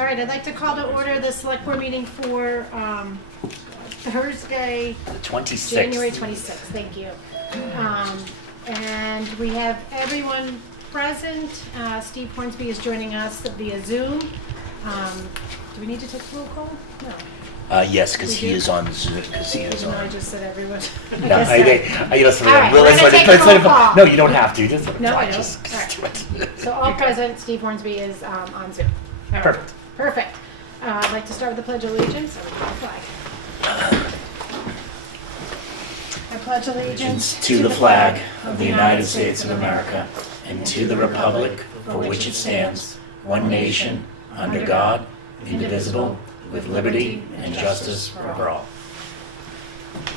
All right, I'd like to call to order the select board meeting for Thursday, The 26th. January 26th. Thank you. And we have everyone present. Steve Hornsby is joining us via Zoom. Do we need to take a roll call? No. Yes, because We he do? is on Zoom. Because he is Even though I on. just said everyone. No, guess so. listen, All right, well, we're let's gonna let it- take a let's let it- roll call. No, you don't have to. Just let it No, fly. I don't. Just All right. do it. So all present, Steve Hornsby is on Zoom. All right. Perfect. Perfect. I'd like to start with the Pledge of Allegiance. So we call the flag. I pledge allegiance To the flag of the United States of America and to the republic for which it stands, one nation, under God, indivisible, with liberty and justice for all.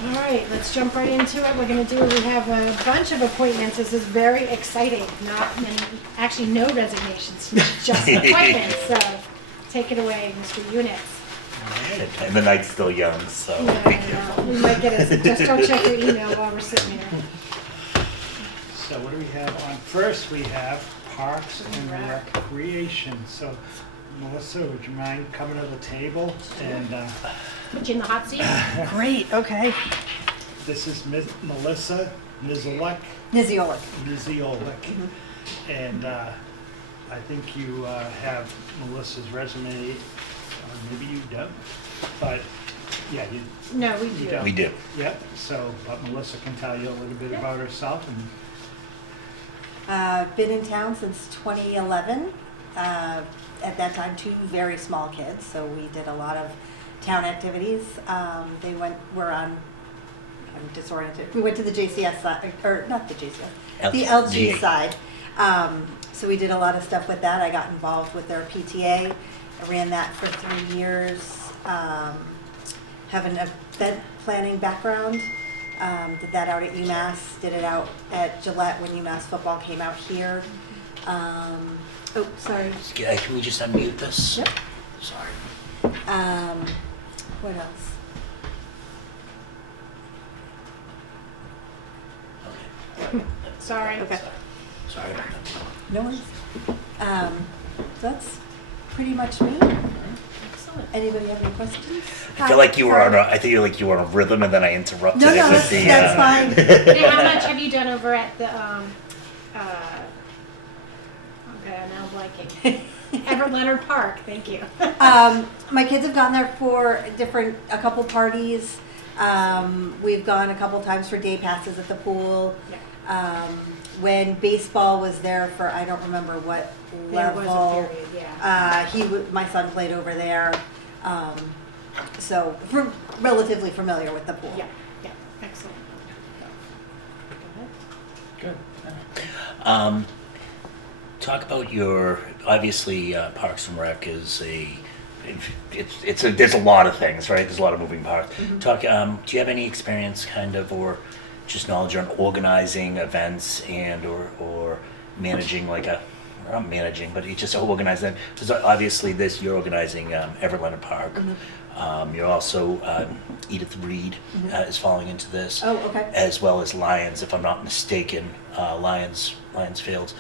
All right, let's jump right into it. We have a bunch of appointments. This is very exciting. Not many, actually no resignations, just appointments. So take it away, Mr. Units. And the night's still young, so Yeah, be I know. careful. We might get a, just don't check your email while we're sitting here. So what do we have on? First, we have Parks and Rec. Recreation. So Melissa, would you mind coming to the table? And Put you in the hot seat. Great, okay. this is Melissa Niziolek. Niziolik. And I think you have Melissa's resume, or maybe you don't. But yeah, you No, we You do. don't. We do. Yep, so, but Melissa can tell you a little bit about herself and Been in town since 2011. At that time, two very small kids, so we did a lot of town activities. I'm disoriented. We went to the JCS side, or not the JCS, the LG LG. side. So we did a lot of stuff with that. I got involved with their PTA. I ran that for 3 years. Have an event planning background. Did that out at UMass, did it out at Gillette when UMass football came out here. Oh, sorry. Can we just unmute this? Yep. Sorry. What else? Okay. Sorry. Okay. Sorry about that. No worries. So that's pretty much me. Excellent. Anybody have any questions? I feel like you were on a. I think like you were on a rhythm, and then I interrupted No, it no, with the. that's fine. Now, how much have you done over at the, okay, I'm now blanking. Everett Leonard Park, thank you. My kids have gone there for a couple parties. We've gone a couple times for day passes at the pool. Yeah. When baseball was there for, I don't remember what There level. was a period, yeah. My son played over there. So relatively familiar with the pool. Yeah, yeah, excellent. Go ahead. Good. Talk about your obviously Parks and Rec is there's a lot of things, right? There's a lot of moving parts. Talk. Do you have any experience, kind of, or just knowledge on organizing events and or managing not managing, but you just organizing? Because obviously you're organizing Everett Leonard Park. You're also Edith Reed is falling into this. Oh, okay. As well as Lions, if I'm not mistaken, Lions Fields.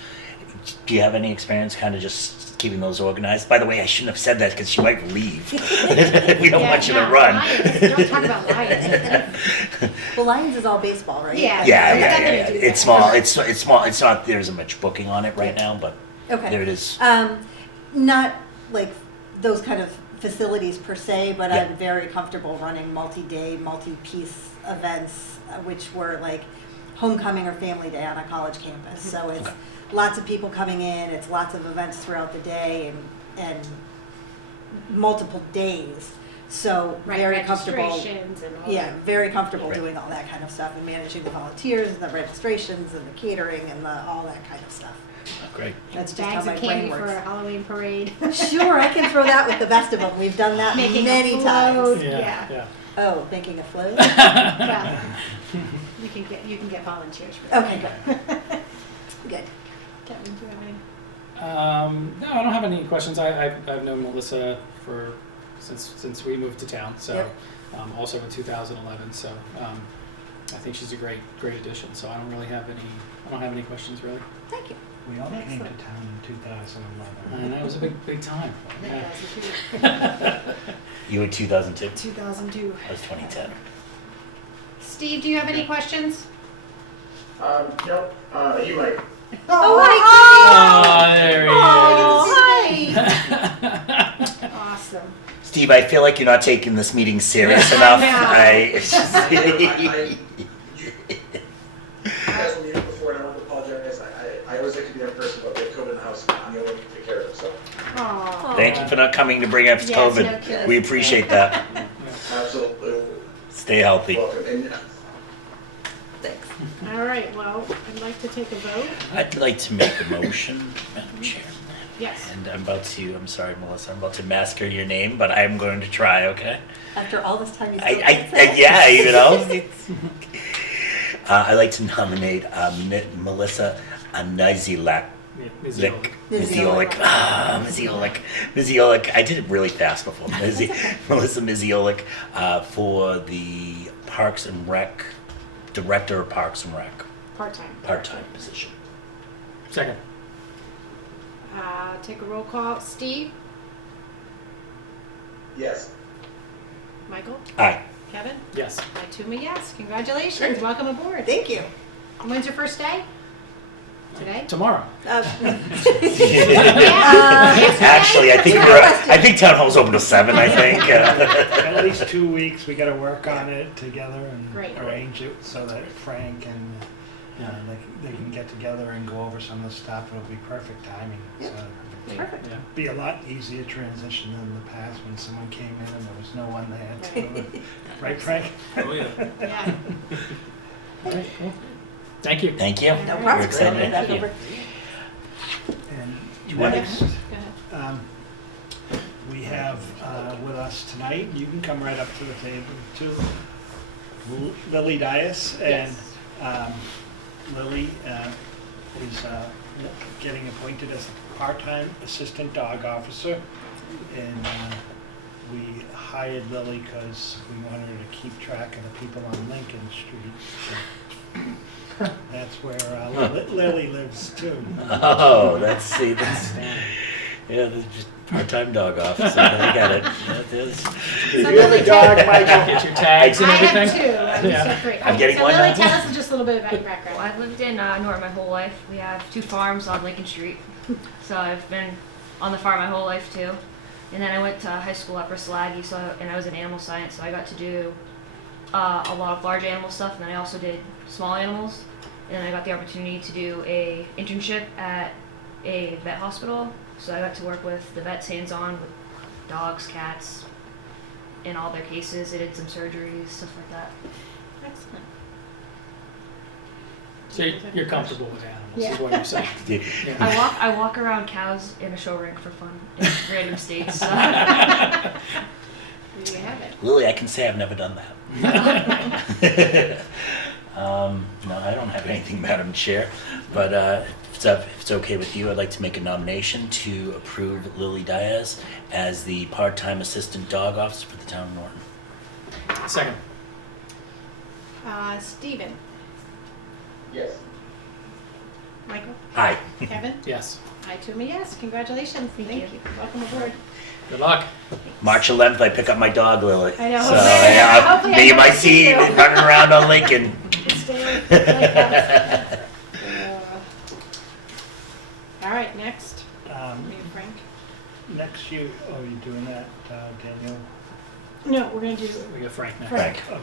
Do you have any experience kind of just keeping those organized? By the way, I shouldn't have said that because she might leave. We don't want you to run. Lions, don't talk about Lions. Well, Lions is all baseball, right? Yeah. Yeah. Do It's that. small. It's small. It's not. There isn't much booking on it right now, but Okay. there it is. Not like those kind of facilities per se, but Yeah. I'm very comfortable running multi-day, multi-piece events, which were like homecoming or family day on a college campus. So it's Okay. lots of people coming in, it's lots of events throughout the day and multiple days. So Right, very comfortable. registrations and all Yeah, that. very comfortable Right. doing all that kind of stuff and managing the volunteers and the registrations and the catering and all that kind of stuff. Oh, great. That's just how Bags my of brain candy works. for a Halloween parade. Sure, I can throw that with the best of them. We've done that Making a many float. times. Yeah. Oh, making a float? Well, you can get volunteers for that. Okay, good. Good. Kevin, do you have any? No, I don't have any questions. I've known Melissa since we moved to town. So, Yep. also in 2011. So, I think she's a great addition. So I don't have any questions really. Thank you. We all came to Excellent. town in 2011. And that was a big time. Yeah. You were 2002? 2002. I was 2010. Steve, do you have any questions? Nope, you might. Oh, there he hi! Awesome. Steve, I feel like you're not taking this meeting serious I enough. know. It's just- You guys will meet before, and I want to apologize. I always like to be that person, but we have COVID in the house, and I'm the only one to take care of it, so Aw. Thank you for not coming to bring up Yes, COVID. no kidding. We appreciate that. absolutely Stay healthy. welcome. And Thanks. All right, well, I'd like to take a vote. I'd like to make a motion, Madam Chair. Yes. And I'm sorry, Melissa, I'm about to massacre your name, but I'm going to try, okay? After all this time, you still can't say it? Yeah, you know. I'd like to nominate Melissa Anizilak. Miziolic. Miziolic. I did it really fast before. Melissa Miziolic for the Parks and Rec, Director of Parks and Rec, Part-time. part-time position. Second. Take a roll call. Steve? yes, Michael? Aye. Kevin? Yes. I too me yes. Congratulations. Great. Welcome aboard. Thank you. When's your first day? Today? Tomorrow. Actually, I think town hall's open till 7. I think. At least 2 weeks, we gotta work on it together Great. and arrange it so that Frank and, they can get together and go over some of the stuff. It'll be perfect timing. So Perfect. Yeah. it'll be a lot easier transition than the past when someone came in and there was no one there to, right, Frank? Oh, yeah. Yeah. All right, cool. Thank you. Thank you. No We're problem. excited. That's Thank you. over. And want- next, Go ahead. we have with us tonight, you can come right up to the table too, Lily Dias. And Yes. Lily is getting appointed as a part-time assistant dog officer. And we hired Lily because we wanted her to keep track of the people on Lincoln Street. So that's where Lily lives too. Oh, that's yeah, that's just part-time dog officer. I got it. That is. So Lily, Get your tags and I have everything. two. I'm Yeah. so great. I'm getting so one Lily, now. tell us just a little bit about your Well, background. I've lived in Norton my whole life. We have 2 farms on Lincoln Street, so I've been on the farm my whole life too. And then I went to high school at Bristol Aggie, and I was in animal science, so I got to do a lot of large animal stuff, and then I also did small animals. And then I got the opportunity to do a internship at a vet hospital, so I got to work with the vets hands-on with dogs, cats, in all their cases. I did some surgeries, stuff like that. Excellent. So you're comfortable with animals, Yeah. is what you're saying. Yeah. I walk around cows in a show ring for fun in random states. So. There you have it. Lily, I can say I've never done that. No, I don't have anything, Madam Chair, but if it's okay with you, I'd like to make a nomination to approve Lily Diaz as the part-time assistant dog officer for the town of Norton. Second. Stephen, yes. Michael, Aye. Kevin, Yes. I too me yes. Congratulations. Thank you. Welcome aboard. Good luck. March 11th, I pick up my dog, Lily. I know. So, Hopefully I you never might see see you. running around on Lincoln. Stay like that. All right, next. We have Frank. Next you, you're doing that, Daniel? No, we're gonna do. We got Frank next. Frank. Oh,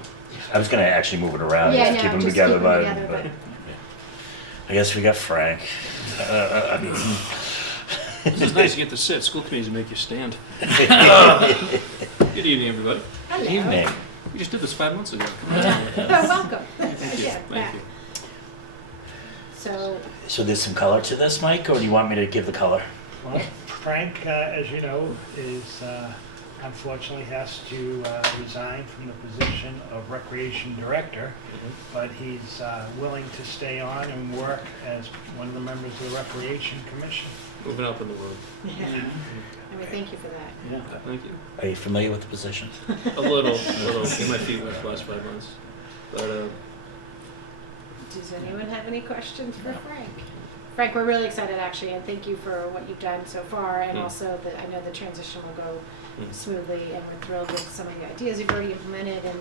I was going to actually move it around, Yeah, just no, keep them just together, keep 'em but, together, I guess we got Frank. This is nice to get to sit. School committees make you stand. Good evening, everybody. Hello. Evening. We just did this 5 months ago. Oh, welcome. Thank you. Yeah, Thank back. you. So, So there's some color to this, Mike, or do you want me to give the color? Well, Frank, as you know, is unfortunately has to resign from the position of Recreation Director, but he's willing to stay on and work as one of the members of the Recreation Commission. Moving up in the world. yeah. I mean, thank you for that. Yeah. Thank you. Are you familiar with the position? A little. Get my feet wet for the last 5 months. But Does anyone have any questions for Frank? Frank, we're really excited actually, and thank you for what you've done so far, and Mm. also that I know the transition will go Mm. smoothly, and we're thrilled with some of the ideas you've already implemented, and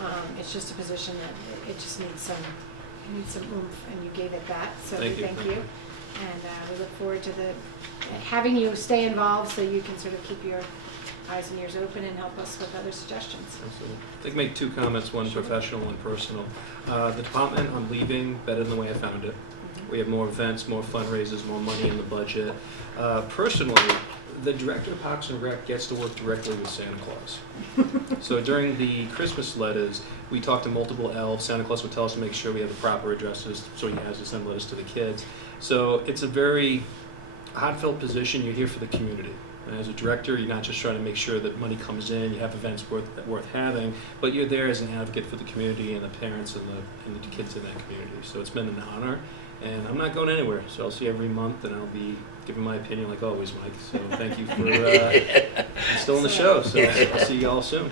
Mm. it's just a position that it just needs some oomph, and you gave it that, so Thank you. thank you. And we look forward to having you stay involved so you can sort of keep your eyes and ears open and help us with other suggestions. Absolutely. I think make 2 comments, one professional, one personal. The department, I'm leaving better than the way I found it. We have more events, more fundraisers, more money in the budget. Personally, the director of Parks and Rec gets to work directly with Santa Claus. So during the Christmas letters, we talked to multiple elves. Santa Claus would tell us to make sure we have the proper addresses so he has to send letters to the kids. So it's a very heartfelt position. You're here for the community. And as a director, you're not just trying to make sure that money comes in, you have events worth having, but you're there as an advocate for the community and the parents and the kids in that community. So it's been an honor, and I'm not going anywhere. So I'll see you every month, and I'll be giving my opinion like always, Mike. So thank you for instilling the show. So I'll see you all soon.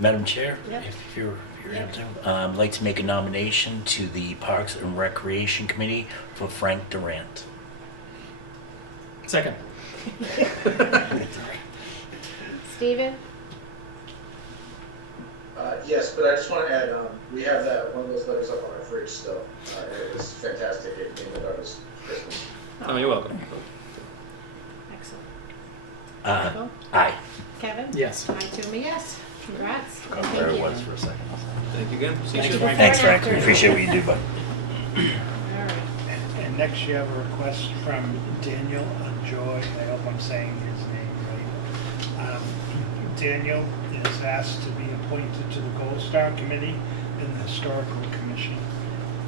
Madam Chair, Yep. if you're Yep. able to, I'd like to make a nomination to the Parks and Recreation Committee for Frank Durant. Second. Steven? Yes, but I just want to add, we have that, one of those letters up on our fridge still. It was fantastic. It made my daughter's Christmas. Oh, you're welcome. Excellent. Uh, Michael? aye. Kevin? Yes. I too am a yes. Congrats. Forgot Thank where it you. was for a second. Thank you again. See you Thanks, soon. Frank. Thanks, Frank. After. Appreciate what you do, bud. All right. And next you have a request from Daniel Joy, I hope I'm saying his name right. Daniel is asked to be appointed to the Gold Star Committee in the Historical Commission.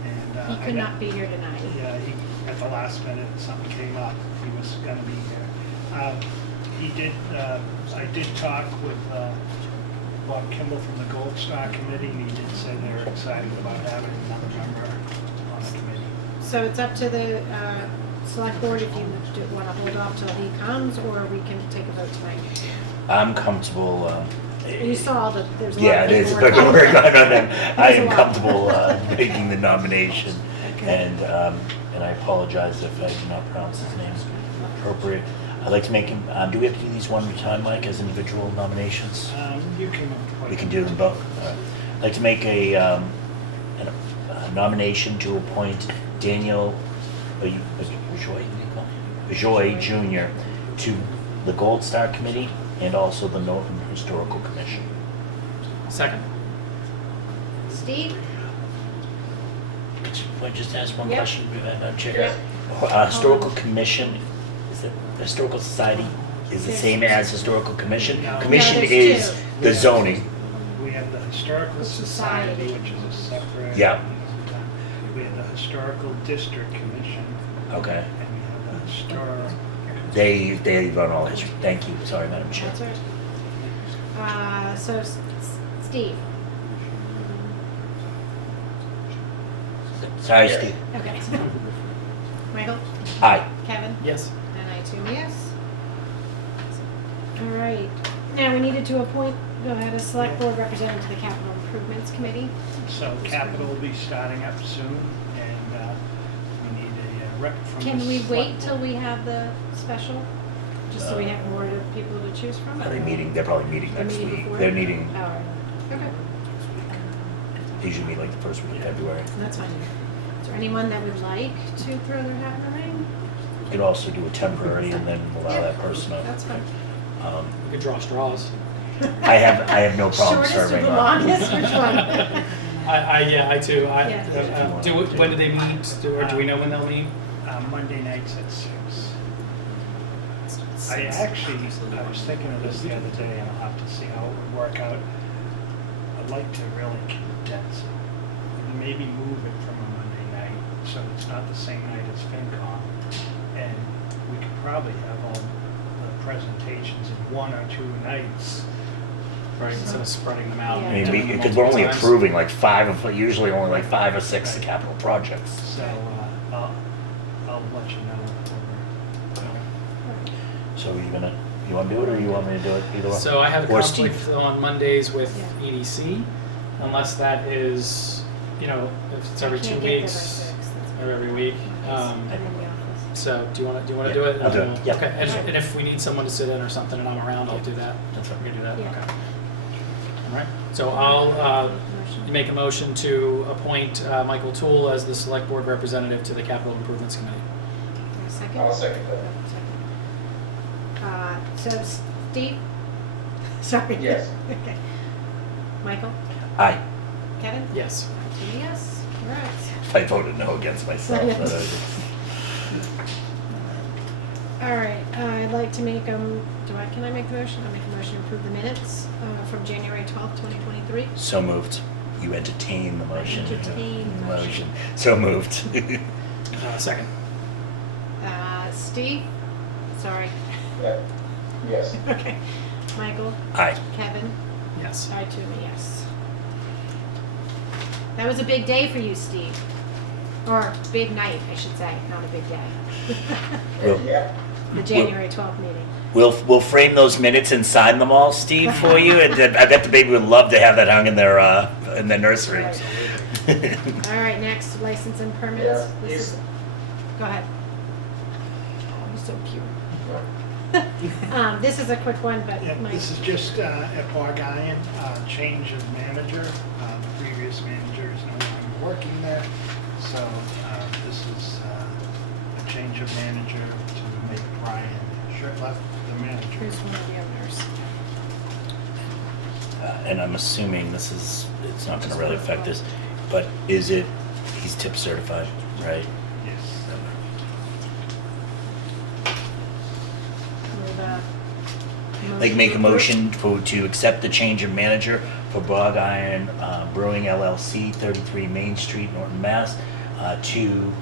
And He could not be here tonight. Yeah, at the last minute, something came up, he was gonna be here. I did talk with Bob Kimball from the Gold Star Committee, and he did say they're excited about having another member on the committee. So it's up to the select board if you want to hold off till he comes, or we can take a vote tonight. I'm comfortable. You saw that there's a lot Yeah, of it is. paperwork. Paperwork on them. I There's a am lot. comfortable making the nomination, Okay. and I apologize if I do not pronounce his name appropriate. I'd like to make him. Do we have to do these one at a time, Mike, as individual nominations? You can appoint. We can do them both. All right. I'd like to make a nomination to appoint Daniel Joy Jr. to the Gold Star Committee and also the Norton Historical Commission. Second. Steve? Could I just ask one Yep. question, Madam Chair? Historical Commission, is it the Historical Society is the same as Historical Commission? No. Commission No, there's is two. the zoning. We have the Historical Society. Society, which is a separate. Yeah. We have the Historical District Commission, Okay. and we have the Historic. They run all history. Thank you. Sorry, Madam Chair. That's right. So Steve? Sorry, Steve. Okay. Michael? Aye. Kevin? Yes. And I too am a yes. All right. Now, we needed to appoint, a select board representative to the capital improvements committee. So capital will be starting up soon, and we need a rep from the. Can we select wait till board. we have the special? Just so we have more people to choose from? Are they meeting? They're probably meeting They're next meeting week. before? They're meeting. Oh, all right. Okay, They usually meet like the first week of February. that's fine. Is there anyone that would like to throw their hat in the ring? You could also do a temporary and then allow that person to. That's fine. We could draw straws. I have no problem Shortest or serving the on. longest, which one? I too. Yeah. When do they meet, or do we know when they'll meet? Monday nights at 6. I was thinking of this the other day, and I'll have to see how it would work out. I'd like to really condense it, maybe move it from a Monday night, so it's not the same night as FinCom. And we could probably have all the presentations in 1 or 2 nights. Right, instead of spreading them out. Yeah. I and doing mean, them because we're only multiple times. approving like usually only like 5 or 6 capital projects. So I'll let you know. So you want to do it or you want me to do it? Either one. So I have a Or conflict Steve. on Mondays with Yeah. EDC, unless that is, if it's every I 2 can't get there by weeks 6, that's or every week. I'm in the office. So do you want to Yeah, do it? I'll do it, yeah. Okay. And if we need someone to sit in or something, and I'm around, I'll do that. That's fine. We can do that. Yeah. Okay. All right. So I'll Motion. make a motion to appoint Michael Toole as the select board representative to the Capital Improvements Committee. A second? I'll second that. So Steve? Sorry. Yes. Okay. Michael? Aye. Kevin? Yes. Yes. All right. I voted no against myself. but All right, I'd like to make, can I make the motion? I'll make a motion to approve the minutes from January 12th, 2023. So moved. You entertain the motion. Entertain the motion. So moved. Second. Steve? Sorry. Yeah. Yes. Okay. Michael? Aye. Kevin? Yes. I too, yes. That was a big day for you, Steve. Or big night, I should say, not a big day. Well, Yeah. The January 12th meeting. We'll frame those minutes and sign them all, Steve, for you. And I bet the baby would love to have that hung in their nursery. Right. All right, next, license and permits. Yeah, This is, go ahead. Oh, he's so cute. This is a quick one, but Yeah, Mike, this is just at Bog Iron, change of manager. The previous manager is no longer working there, so this is a change of manager to make Brian Shirtliff the manager. who's one of the owners? And I'm assuming it's not going to really affect this, but he's tip certified, right? Yes. Make a motion to accept the change of manager for Bog Iron Brewing LLC, 33 Main Street, Norton, Mass.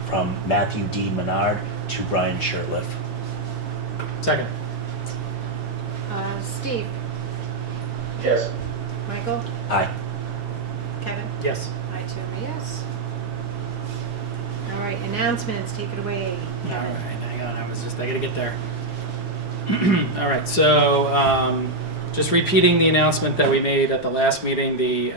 From Matthew D. Menard to Brian Shirtliff. Second. Steve, Yes. Michael, Aye. Kevin? Yes. I too, am a yes. All right, announcements, take it away. All right, hang on. I gotta get there. All right, so just repeating the announcement that we made at the last meeting, the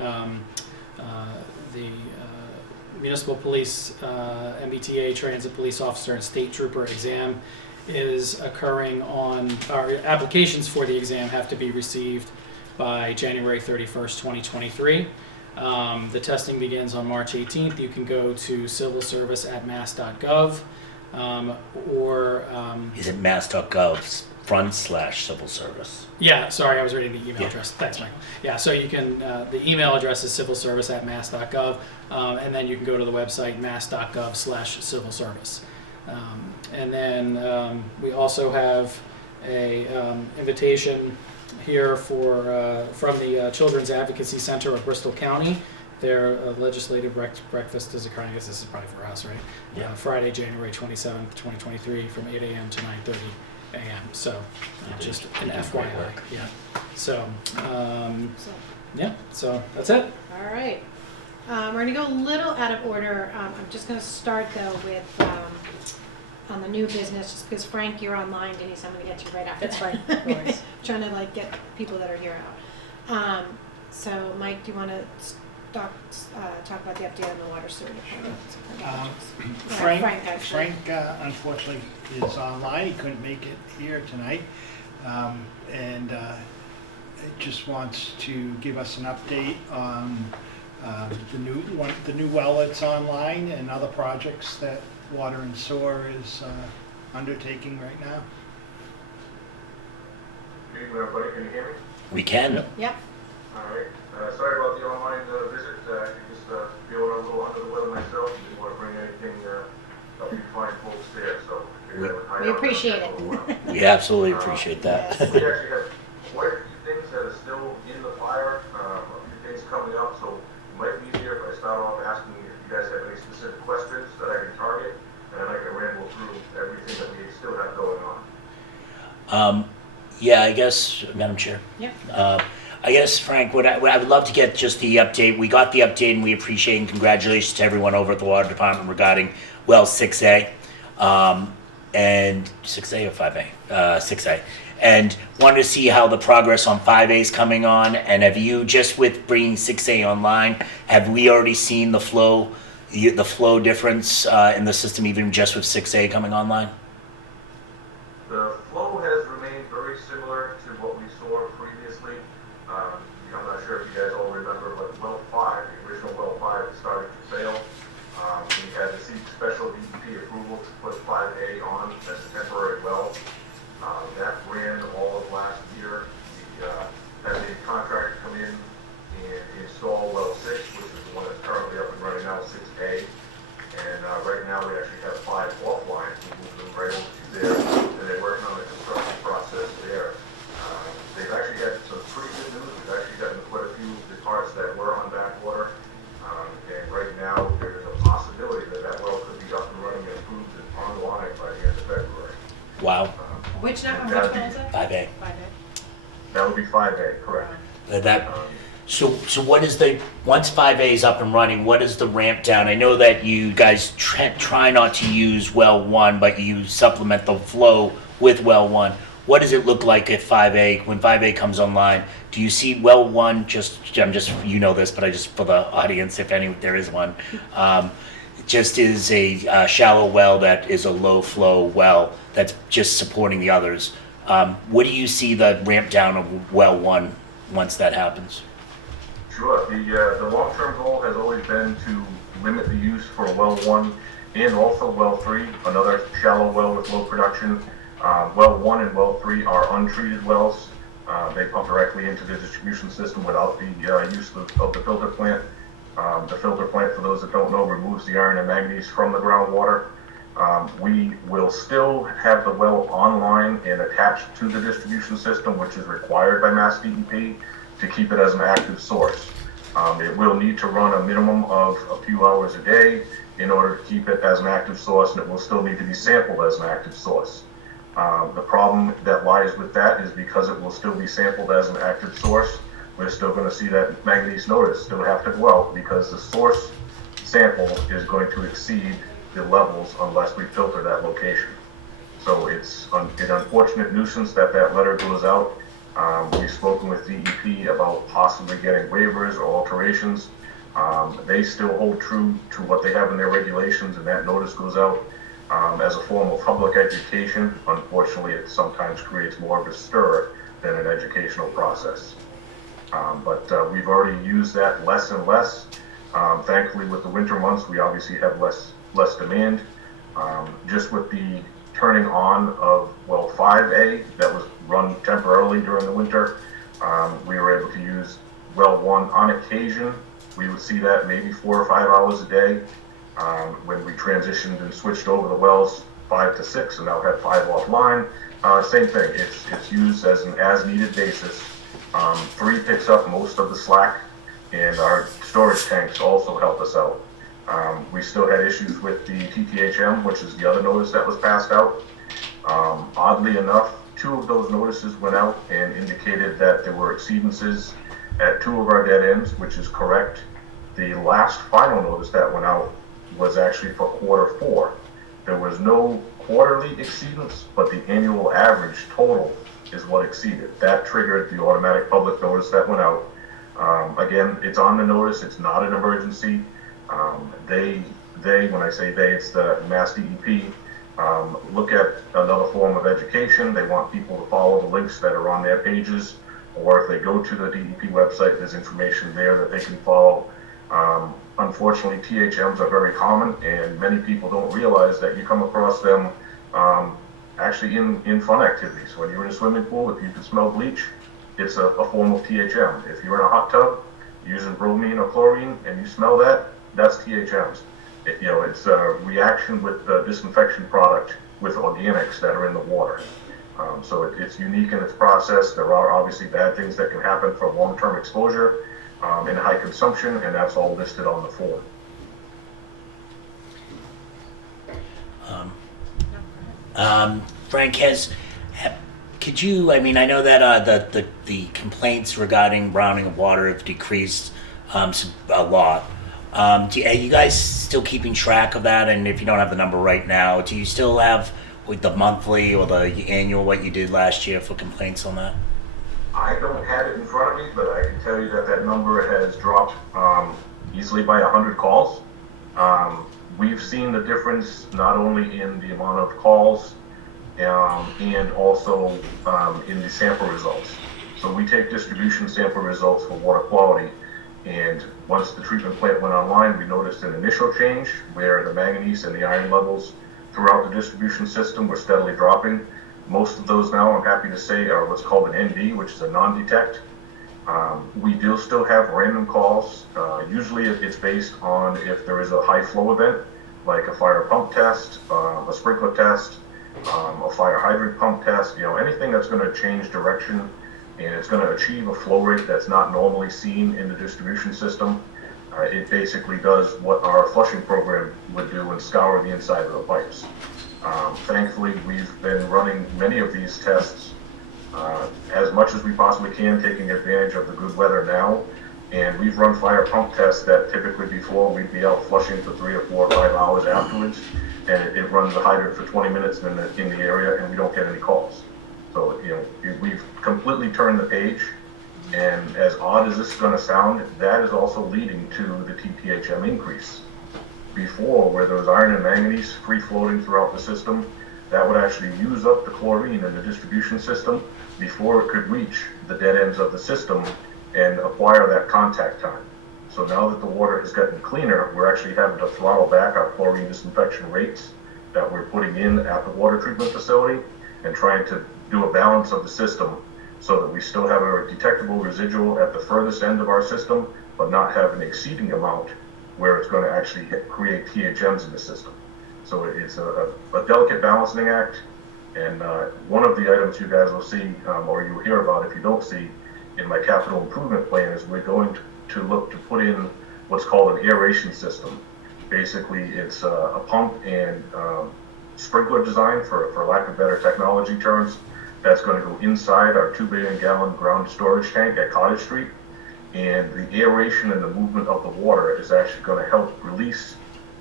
municipal police MBTA transit police officer and state trooper exam is occurring our applications for the exam have to be received by January 31st, 2023. The testing begins on March 18th. You can go to civilservice@mass.gov or Is it mass.gov/civil service? yeah, sorry, I was reading the email Yeah. address. Thanks, Michael. Yeah, so you can, the email address is civilservice@mass.gov, and then you can go to the website mass.gov/civilservice. And then we also have a invitation here from the Children's Advocacy Center of Bristol County. Their legislative breakfast is occurring. I guess this is probably for us, right? Yeah. Friday, January 27th, 2023, from 8 a.m. to 9:30 a.m. So just an They do FYI. great work. Yeah. So So, yeah. So that's it. all right. We're gonna go a little out of order. I'm just gonna start though with, on the new business, just because Frank, you're online, Denise, I'm gonna get you right after. That's that. fine, no worries. Trying to like get people that are here out. So Mike, do you wanna talk about the update on the water sewer department? Frank, actually. unfortunately, is online. He couldn't make it here tonight. And just wants to give us an update on the new well that's online and other projects that Water and Sewer is undertaking right now. Good evening, everybody. Can you hear me? We can. Yep. All right. Sorry about the online visit. I just feeling a little under the weather myself. Didn't want to bring anything up you find folks there. So figured I would hide We out appreciate there for a it. while. We absolutely appreciate that. Yes. We actually have quite a few things that are still in the fire, a few things coming up, so it might be easier if I start off asking if you guys have any specific questions that I can target, and then I can ramble through everything that we still have going on. Yeah, I guess, Madam Chair. Yep. I guess, Frank, what I would love to get just the update. We got the update and we appreciate and congratulations to everyone over at the Water Department regarding well 6A. And 6A or 5A? 6A. And wanted to see how the progress on 5A is coming on. And have you, just with bringing 6A online, have we already seen the flow the flow difference in the system, even just with 6A coming online? The flow has remained very similar to what we saw previously. I'm not sure if you guys all remember, but well 5, the original well 5 started to fail. We had to seek special DEP approval to put 5A on as a temporary well. That ran all of last year. We had a contractor come in and install well 6, which is the one that's currently up and running now, 6A. And right now we actually have 5 offline. We moved them right over to there, and they're working on the construction process there. They've actually had some pretty good news. We've actually gotten quite a few of the parts that were on backwater. And right now there's a possibility that that well could be up and running and approved and online by the end of February. Wow. Which one is it? 5A. 5A. That would be 5A, correct. That. So what is once 5A is up and running, what is the ramp down? I know that you guys try not to use well 1, but you supplement the flow with well 1. What does it look like if when 5A comes online? Do you see well 1, you know this, but I just, for the audience, if there is one, just is a shallow well that is a low flow well that's just supporting the others. What do you see the ramp down of well 1 once that happens? Sure. The long-term goal has always been to limit the use for well 1 and also well 3, another shallow well with low production. Well 1 and well 3 are untreated wells. They pump directly into the distribution system without the use of the filter plant. The filter plant, for those that don't know, removes the iron and manganese from the groundwater. We will still have the well online and attached to the distribution system, which is required by Mass DEP to keep it as an active source. It will need to run a minimum of a few hours a day in order to keep it as an active source, and it will still need to be sampled as an active source. The problem that lies with that is because it will still be sampled as an active source, we're still going to see that manganese notice still have to go out because the source sample is going to exceed the levels unless we filter that location. So it's an unfortunate nuisance that letter goes out. We've spoken with DEP about possibly getting waivers or alterations. They still hold true to what they have in their regulations, and that notice goes out as a form of public education. Unfortunately, it sometimes creates more of a stir than an educational process. But we've already used that less and less. Thankfully, with the winter months, we obviously have less demand. Just with the turning on of well 5A that was run temporarily during the winter, we were able to use well 1 on occasion. We would see that maybe 4 or 5 hours a day. When we transitioned and switched over the wells 5 to 6 and now have 5 offline, same thing. It's used as an as-needed basis. 3 picks up most of the slack, and our storage tanks also help us out. We still had issues with the TTHM, which is the other notice that was passed out. Oddly enough, 2 of those notices went out and indicated that there were exceedances at 2 of our dead ends, which is correct. The last final notice that went out was actually for quarter 4. There was no quarterly exceedance, but the annual average total is what exceeded. That triggered the automatic public notice that went out. Again, it's on the notice, it's not an emergency. When I say they, it's the Mass DEP, look at another form of education. They want people to follow the links that are on their pages, or if they go to the DEP website, there's information there that they can follow. Unfortunately, THMs are very common, and many people don't realize that you come across them actually in fun activities. When you're in a swimming pool, if you can smell bleach, it's a form of THM. If you're in a hot tub using bromine or chlorine and you smell that, that's THMs. It's a reaction with the disinfection product with organics that are in the water. So it's unique in its process. There are obviously bad things that can happen from long-term exposure and high consumption, and that's all listed on the form. Frank, could you, I mean, I know that the complaints regarding browning of water have decreased a lot. Are you guys still keeping track of that? And if you don't have the number right now, do you still have with the monthly or the annual what you did last year for complaints on that? I don't have it in front of me, but I can tell you that number has dropped easily by 100 calls. We've seen the difference not only in the amount of calls and also in the sample results. So we take distribution sample results for water quality, and once the treatment plant went online, we noticed an initial change where the manganese and the iron levels throughout the distribution system were steadily dropping. Most of those now, I'm happy to say, are what's called an ND, which is a non-detect. We do still have random calls. Usually it's based on if there is a high flow event, like a fire pump test, a sprinkler test, a fire hydrant pump test, anything that's going to change direction and it's going to achieve a flow rate that's not normally seen in the distribution system. It basically does what our flushing program would do and scour the inside of the pipes. Thankfully, we've been running many of these tests as much as we possibly can, taking advantage of the good weather now. And we've run fire pump tests that typically before we'd be out flushing for 3 or 4 or 5 hours afterwards, and it runs the hydrant for 20 minutes in the area, and we don't get any calls. So we've completely turned the page. And as odd as this is going to sound, that is also leading to the TPHM increase. Before, where there was iron and manganese free floating throughout the system, that would actually use up the chlorine in the distribution system before it could reach the dead ends of the system and acquire that contact time. So now that the water has gotten cleaner, we're actually having to throttle back our chlorine disinfection rates that we're putting in at the water treatment facility and trying to do a balance of the system so that we still have a detectable residual at the furthest end of our system, but not have an exceeding amount where it's going to actually create THMs in the system. So it's a delicate balancing act, and one of the items you guys will see, or you will hear about if you don't see, in my capital improvement plan is we're going to look to put in what's called an aeration system. Basically, it's a pump and sprinkler design, for lack of better technology terms, that's going to go inside our 2 billion gallon ground storage tank at Cottage Street. And the aeration and the movement of the water is actually going to help release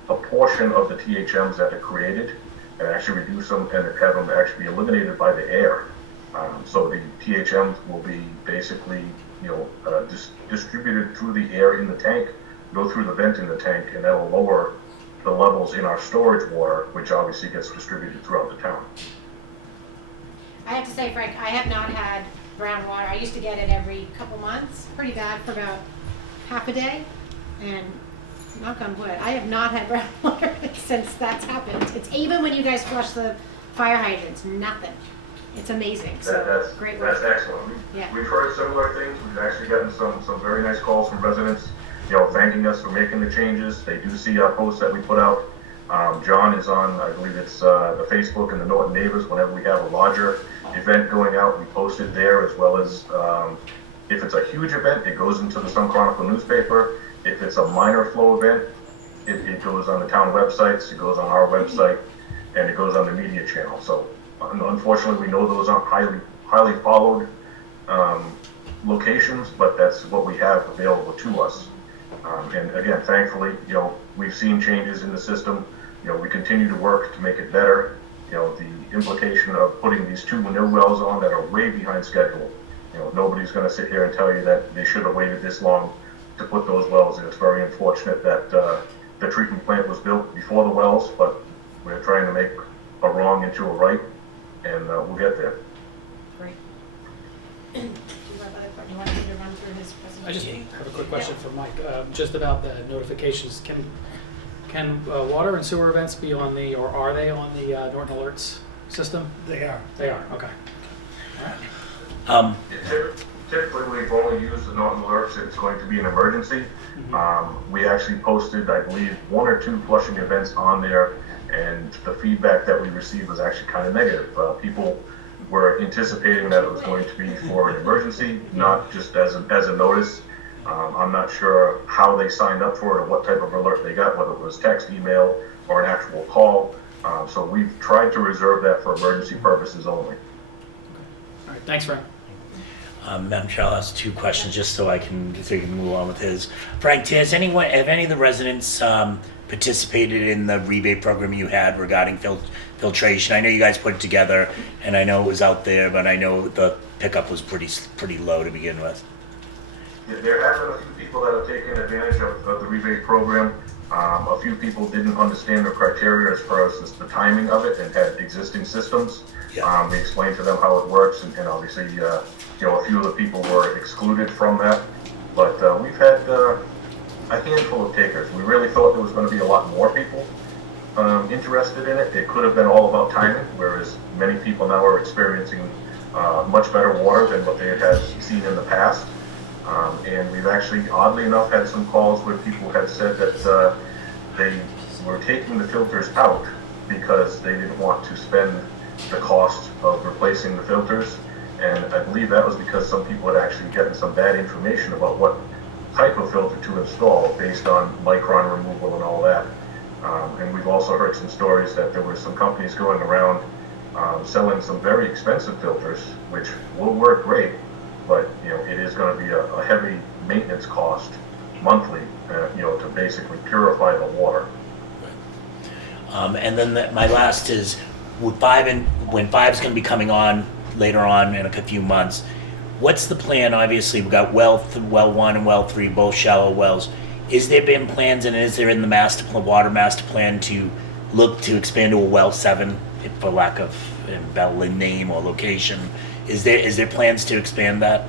a portion of the THMs that are created and actually reduce them and have them actually be eliminated by the air. So the THMs will be basically, distributed through the air in the tank, go through the vent in the tank, and that will lower the levels in our storage water, which obviously gets distributed throughout the town. I have to say, Frank, I have not had brown water. I used to get it every couple months, pretty bad for about half a day, and knock on wood, I have not had brown water since that's happened. It's even when you guys flush the fire hydrants, nothing. It's amazing. So That's great work. That's excellent. Yeah. We've heard similar things. We've actually gotten some very nice calls from residents, thanking us for making the changes. They do see our posts that we put out. John is on, I believe it's the Facebook and the Norton Neighbors. Whenever we have a larger event going out, we post it there, as well as if it's a huge event, it goes into the Sun Chronicle newspaper. If it's a minor flow event, it goes on the town websites, it goes on our website, and it goes on the media channel. So unfortunately, we know those aren't highly followed locations, but that's what we have available to us. And again, thankfully, we've seen changes in the system. We continue to work to make it better. The implication of putting these 2 new wells on that are way behind schedule. Nobody's going to sit here and tell you that they should have waited this long to put those wells in. It's very unfortunate that the treatment plant was built before the wells, but we're trying to make a wrong into a right, and we'll get there. Great. Do you want me to run through his presentation? I just have a quick question for Mike, just about the notifications. Can water and sewer events be on or are they on the Norton Alerts system? They are. They are, okay. Typically, we've only used the Norton Alerts if it's going to be an emergency. We actually posted, I believe, 1 or 2 flushing events on there, and the feedback that we received was actually kind of negative. People were anticipating that it was going to be for an emergency, not just as a notice. I'm not sure how they signed up for it or what type of alert they got, whether it was text, email, or an actual call. So we've tried to reserve that for emergency purposes only. All right, thanks, Frank. Madam Chair, I'll ask 2 questions just so I can move on with his. Frank, have any of the residents participated in the rebate program you had regarding filtration? I know you guys put it together, and I know it was out there, but I know the pickup was pretty low to begin with. There have been a few people that have taken advantage of the rebate program. A few people didn't understand the criteria as far as the timing of it and had existing systems. Yeah. We explained to them how it works, and obviously, a few of the people were excluded from that. But we've had a handful of takers. We really thought there was going to be a lot more people interested in it. It could have been all about timing, whereas many people now are experiencing much better water than what they had seen in the past. And we've actually, oddly enough, had some calls where people had said that they were taking the filters out because they didn't want to spend the cost of replacing the filters. And I believe that was because some people had actually gotten some bad information about what type of filter to install based on micron removal and all that. And we've also heard some stories that there were some companies going around selling some very expensive filters, which will work great, but it is going to be a heavy maintenance cost monthly, to basically purify the water. And then my last is, when 5's going to be coming on later on in a few months, what's the plan? Obviously, we've got well 1 and well 3, both shallow wells. Is there been plans, and is there in the water master plan to look to expand to a well 7, for lack of a better name or location? Is there plans to expand that?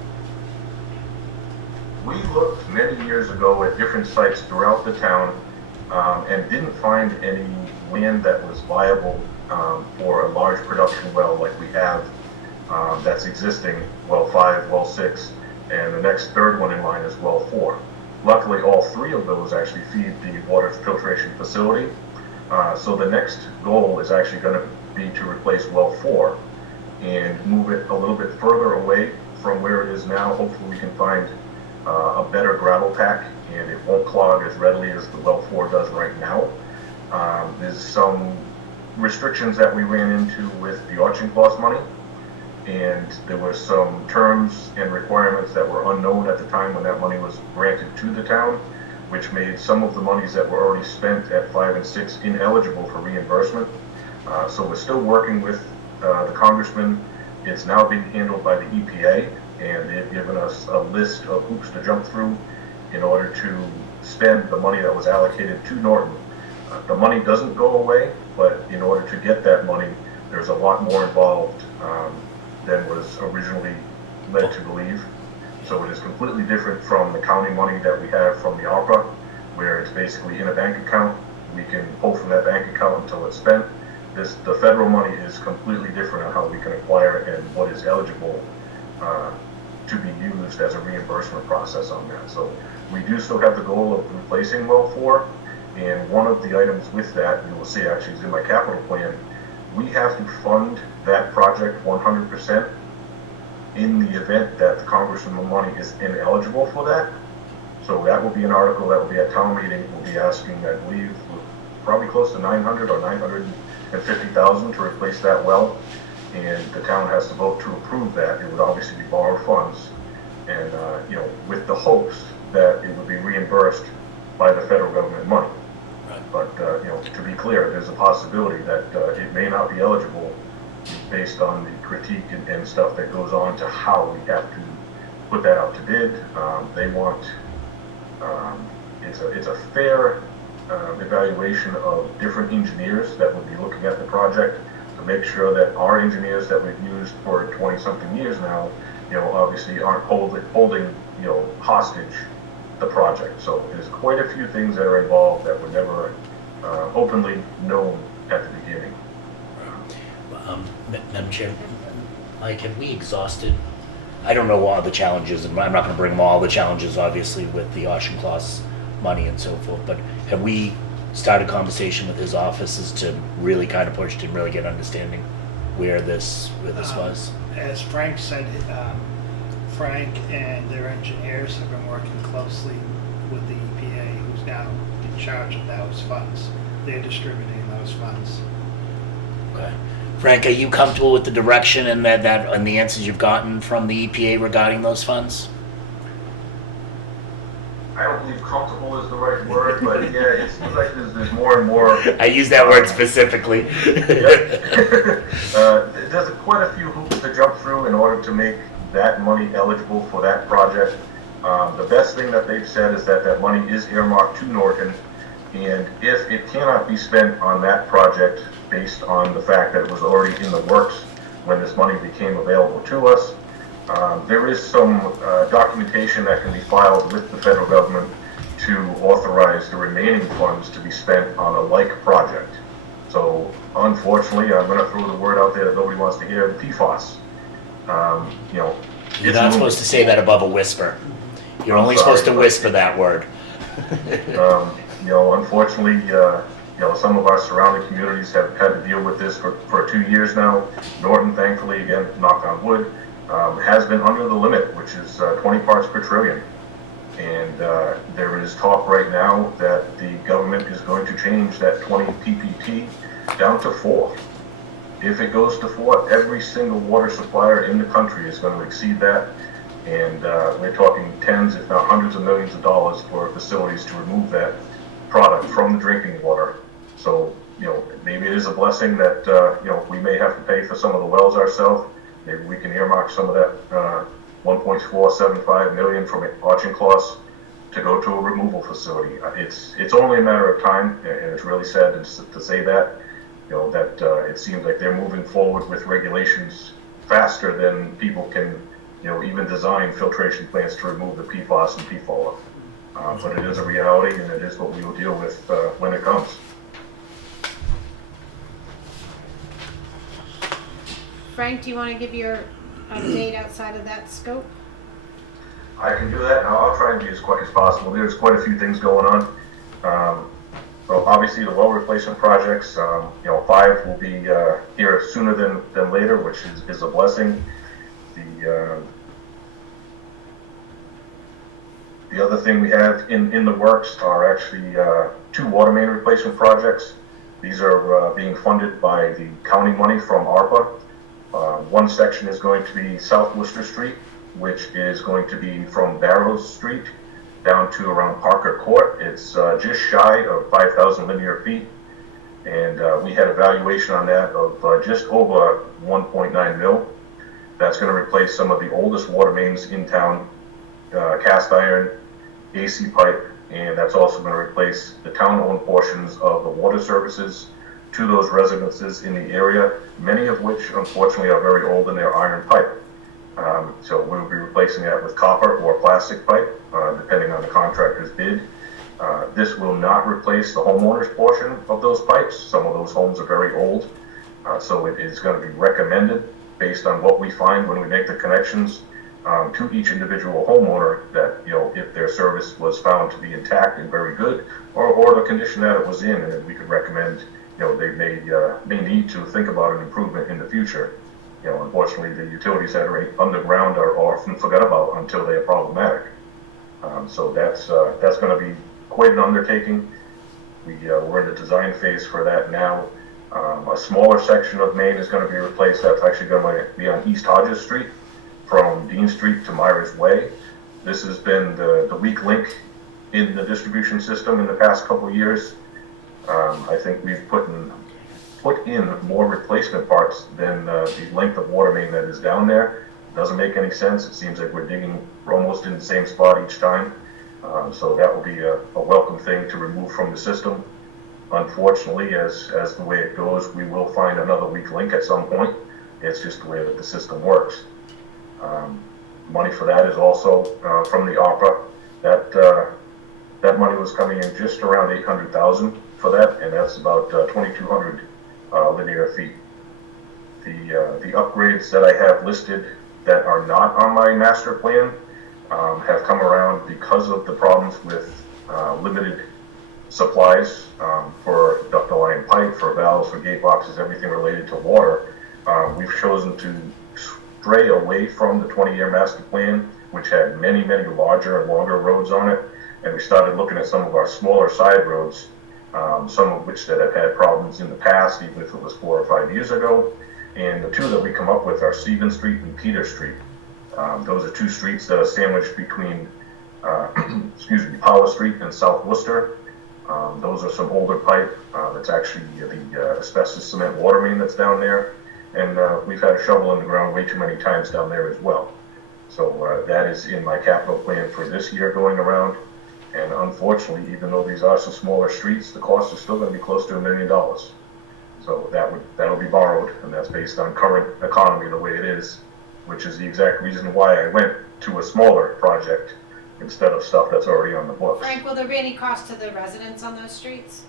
We looked many years ago at different sites throughout the town and didn't find any land that was viable for a large production well like we have that's existing, well 5, well 6, and the next third one in line is well 4. Luckily, all 3 of those actually feed the water filtration facility. So the next goal is actually going to be to replace well 4 and move it a little bit further away from where it is now. Hopefully we can find a better gravel pack and it won't clog as readily as the well 4 does right now. There's some restrictions that we ran into with the auction cost money, and there were some terms and requirements that were unknown at the time when that money was granted to the town, which made some of the monies that were already spent at 5 and 6 ineligible for reimbursement. So we're still working with the congressman. It's now being handled by the EPA, and they've given us a list of hoops to jump through in order to spend the money that was allocated to Norton. The money doesn't go away, but in order to get that money, there's a lot more involved than was originally led to believe. So it is completely different from the county money that we have from the ARPA, where it's basically in a bank account. We can pull from that bank account until it's spent. The federal money is completely different on how we can acquire it and what is eligible to be used as a reimbursement process on that. So we do still have the goal of replacing well 4, and one of the items with that, you will see actually is in my capital plan, we have to fund that project 100% in the event that the congressman money is ineligible for that. So that will be an article that will be at town meeting. We'll be asking, I believe, probably close to 900 or 950,000 to replace that well, and the town has to vote to approve that. It would obviously be borrowed funds, and with the hopes that it would be reimbursed by the federal government money. Right. But to be clear, there's a possibility that it may not be eligible based on the critique and stuff that goes on to how we have to put that out to bid. They want it's a fair evaluation of different engineers that would be looking at the project to make sure that our engineers that we've used for 20-something years now, obviously aren't holding hostage the project. So there's quite a few things that are involved that were never openly known at the beginning. Madam Chair, Mike, have we exhausted? I don't know all the challenges, and I'm not going to bring all the challenges, obviously, with the auction clause money and so forth, but have we started a conversation with his offices to really kind of push to really get understanding where this was? As Frank said, Frank and their engineers have been working closely with the EPA, who's now in charge of those funds. They're distributing those funds. Okay. Frank, are you comfortable with the direction and and the answers you've gotten from the EPA regarding those funds? I don't believe comfortable is the right word, but yeah, it seems like there's more and more. I use that word specifically. There's quite a few hoops to jump through in order to make that money eligible for that project. The best thing that they've said is that money is earmarked to Norton, And if it cannot be spent on that project based on the fact that it was already in the works when this money became available to us, there is some documentation that can be filed with the federal government to authorize the remaining funds to be spent on a like project. So unfortunately, I'm going to throw the word out there that nobody wants to hear, PFAS. You know, You're not supposed to say that above a whisper. You're only supposed to whisper that word. You know, unfortunately, you know, some of our surrounding communities have had to deal with this for 2 years now. Norton, thankfully, again, knock on wood, has been under the limit, which is 20 parts per trillion. And there is talk right now that the government is going to change that 20 ppt down to 4. If it goes to 4, every single water supplier in the country is going to exceed that. And we're talking tens, if not hundreds of millions of dollars for facilities to remove that product from the drinking water. So, you know, maybe it is a blessing that, you know, we may have to pay for some of the wells ourselves. Maybe we can earmark some of that 1.475 million from Auchincloss to go to a removal facility. It's only a matter of time, and it's really sad to say that, you know, that it seems like they're moving forward with regulations faster than people can, you know, even design filtration plants to remove the PFAS and PFOA. But it is a reality, and it is what we will deal with when it comes. Frank, do you want to give your update outside of that scope? I can do that. I'll try and be as quick as possible. There's quite a few things going on. Well, obviously the well replacement projects, you know, 5 will be here sooner than later, which is a blessing. The other thing we have in the works are actually 2 water main replacement projects. These are being funded by the county money from ARPA. One section is going to be South Worcester Street, which is going to be from Barrows Street down to around Parker Court. It's just shy of 5,000 linear feet. And we had a valuation on that of just over 1.9 mil. That's going to replace some of the oldest water mains in town, cast iron, AC pipe, and that's also going to replace the town-owned portions of the water services to those residences in the area, many of which unfortunately are very old in their iron pipe. So we will be replacing that with copper or plastic pipe, depending on the contractor's bid. This will not replace the homeowner's portion of those pipes. Some of those homes are very old, so it is going to be recommended based on what we find when we make the connections to each individual homeowner that, you know, if their service was found to be intact and very good, or the condition that it was in, and then we could recommend, you know, they may need to think about an improvement in the future. You know, unfortunately, the utilities that are underground are often forgot about until they are problematic. So that's going to be quite an undertaking. We're in the design phase for that now. A smaller section of Main is going to be replaced. That's actually going to be on East Hodges Street from Dean Street to Myers Way. This has been the weak link in the distribution system in the past couple of years. I think we've put in more replacement parts than the length of water main that is down there. Doesn't make any sense. It seems like we're digging almost in the same spot each time. So that will be a welcome thing to remove from the system. Unfortunately, as the way it goes, we will find another weak link at some point. It's just the way that the system works. Money for that is also from the ARPA. That money was coming in just around 800,000 for that, and that's about 2,200 linear feet. The upgrades that I have listed that are not on my master plan have come around because of the problems with limited supplies for ductile iron pipe, for valves, for gate boxes, everything related to water. We've chosen to stray away from the 20-year master plan, which had many, many larger and longer roads on it, and we started looking at some of our smaller side roads, some of which that have had problems in the past, even if it was 4 or 5 years ago. And the 2 that we come up with are Stephen Street and Peter Street. Those are 2 streets that are sandwiched between Powell Street and South Worcester. Those are some older pipe. That's actually the asbestos cement water main that's down there. And we've had a shovel in the ground way too many times down there as well. So that is in my capital plan for this year going around. And unfortunately, even though these are some smaller streets, the cost is still gonna be close to $1 million. So that'll be borrowed, and that's based on current economy the way it is, which is the exact reason why I went to a smaller project instead of stuff that's already on the books. Frank, will there be any cost to the residents on those streets?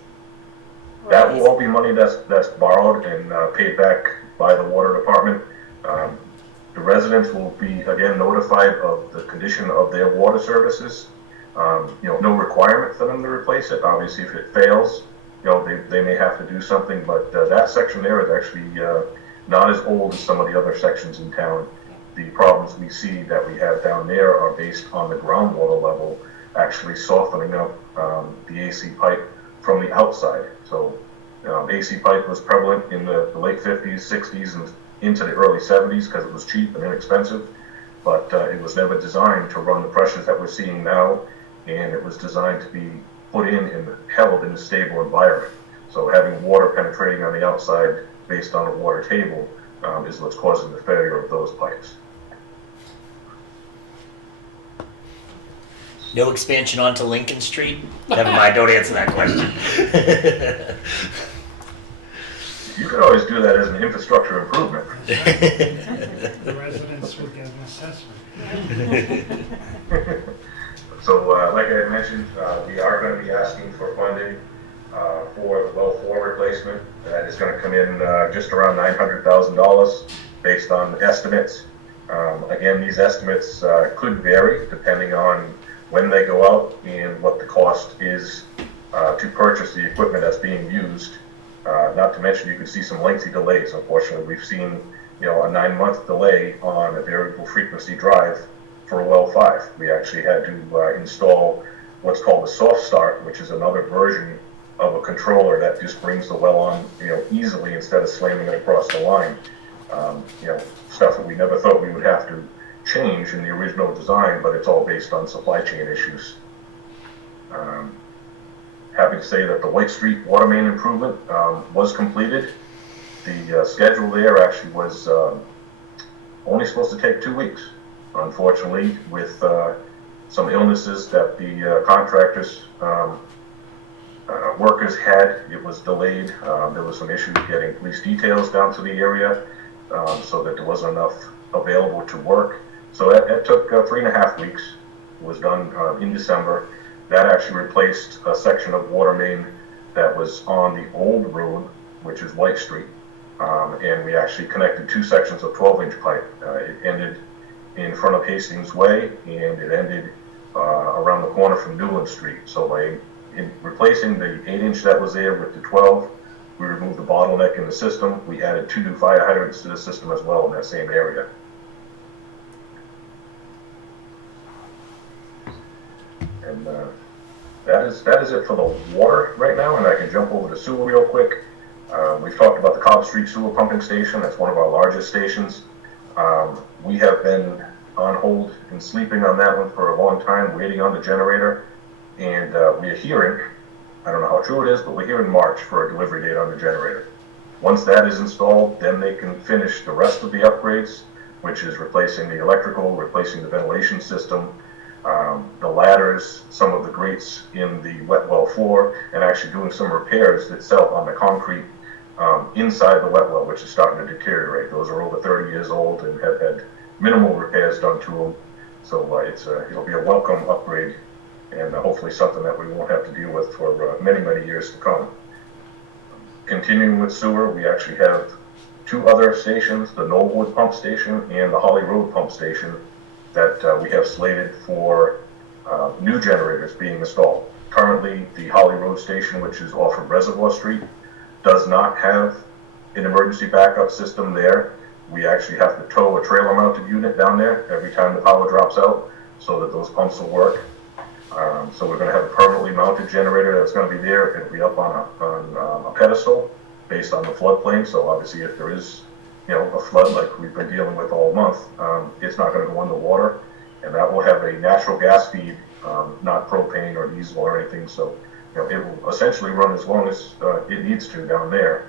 Or That is- will all be money that's borrowed and paid back by the water department. The residents will be, again, notified of the condition of their water services. No requirement for them to replace it. Obviously, if it fails, they may have to do something, but that section there is actually not as old as some of the other sections in town. The problems we see that we have down there are based on the groundwater level actually softening up the AC pipe from the outside. So AC pipe was prevalent in the late 50s, 60s, and into the early 70s because it was cheap and inexpensive, but it was never designed to run the pressures that we're seeing now, and it was designed to be put in and held in a stable environment. So having water penetrating on the outside based on a water table is what's causing the failure of those pipes. No expansion onto Lincoln Street? Never mind, don't answer that question. You could always do that as an infrastructure improvement. The residents will get an assessment. So, like I had mentioned, we are going to be asking for funding for the well 4 replacement. That is going to come in just around $900,000 based on estimates. Again, these estimates could vary depending on when they go out and what the cost is to purchase the equipment that's being used. Not to mention, you could see some lengthy delays. Unfortunately, we've seen, a 9-month delay on a variable frequency drive for a well 5. We actually had to install what's called a soft start, which is another version of a controller that just brings the well on, easily instead of slamming it across the line. Stuff that we never thought we would have to change in the original design, but it's all based on supply chain issues. Happy to say that the White Street water main improvement was completed. The schedule there actually was only supposed to take 2 weeks. Unfortunately, with some illnesses that the contractors workers had, it was delayed. There was some issues getting police details down to the area, so that there wasn't enough available to work. So that took 3.5 weeks. It was done in December. That actually replaced a section of water main that was on the old road, which is White Street. And we actually connected 2 sections of 12-inch pipe. It ended in front of Hastings Way, and it ended around the corner from Newland Street. So in replacing the 8-inch that was there with the 12, we removed the bottleneck in the system. We added 2 new fire hydrants to the system as well in that same area. And that is it for the water right now, and I can jump over to sewer real quick. We've talked about the Cobb Street sewer pumping station. That's one of our largest stations. We have been on hold and sleeping on that one for a long time, waiting on the generator. And we are hearing, I don't know how true it is, but we're hearing March for a delivery date on the generator. Once that is installed, then they can finish the rest of the upgrades, which is replacing the electrical, replacing the ventilation system, the ladders, some of the grates in the wet well floor, and actually doing some repairs itself on the concrete inside the wet well, which is starting to deteriorate. Those are over 30 years old and have had minimal repairs done to them. So it'll be a welcome upgrade, and hopefully something that we won't have to deal with for many, many years to come. Continuing with sewer, we actually have 2 other stations, the Knollwood Pump Station and the Holly Road Pump Station, that we have slated for new generators being installed. Currently, the Holly Road Station, which is off of Reservoir Street, does not have an emergency backup system there. We actually have to tow a trailer mounted unit down there every time the power drops out so that those pumps will work. So we're going to have a permanently mounted generator that's going to be there. It'll be up on a pedestal based on the floodplain. So obviously if there is a flood like we've been dealing with all month, it's not going to go underwater, and that will have a natural gas feed, not propane or diesel or anything. So it will essentially run as long as it needs to down there.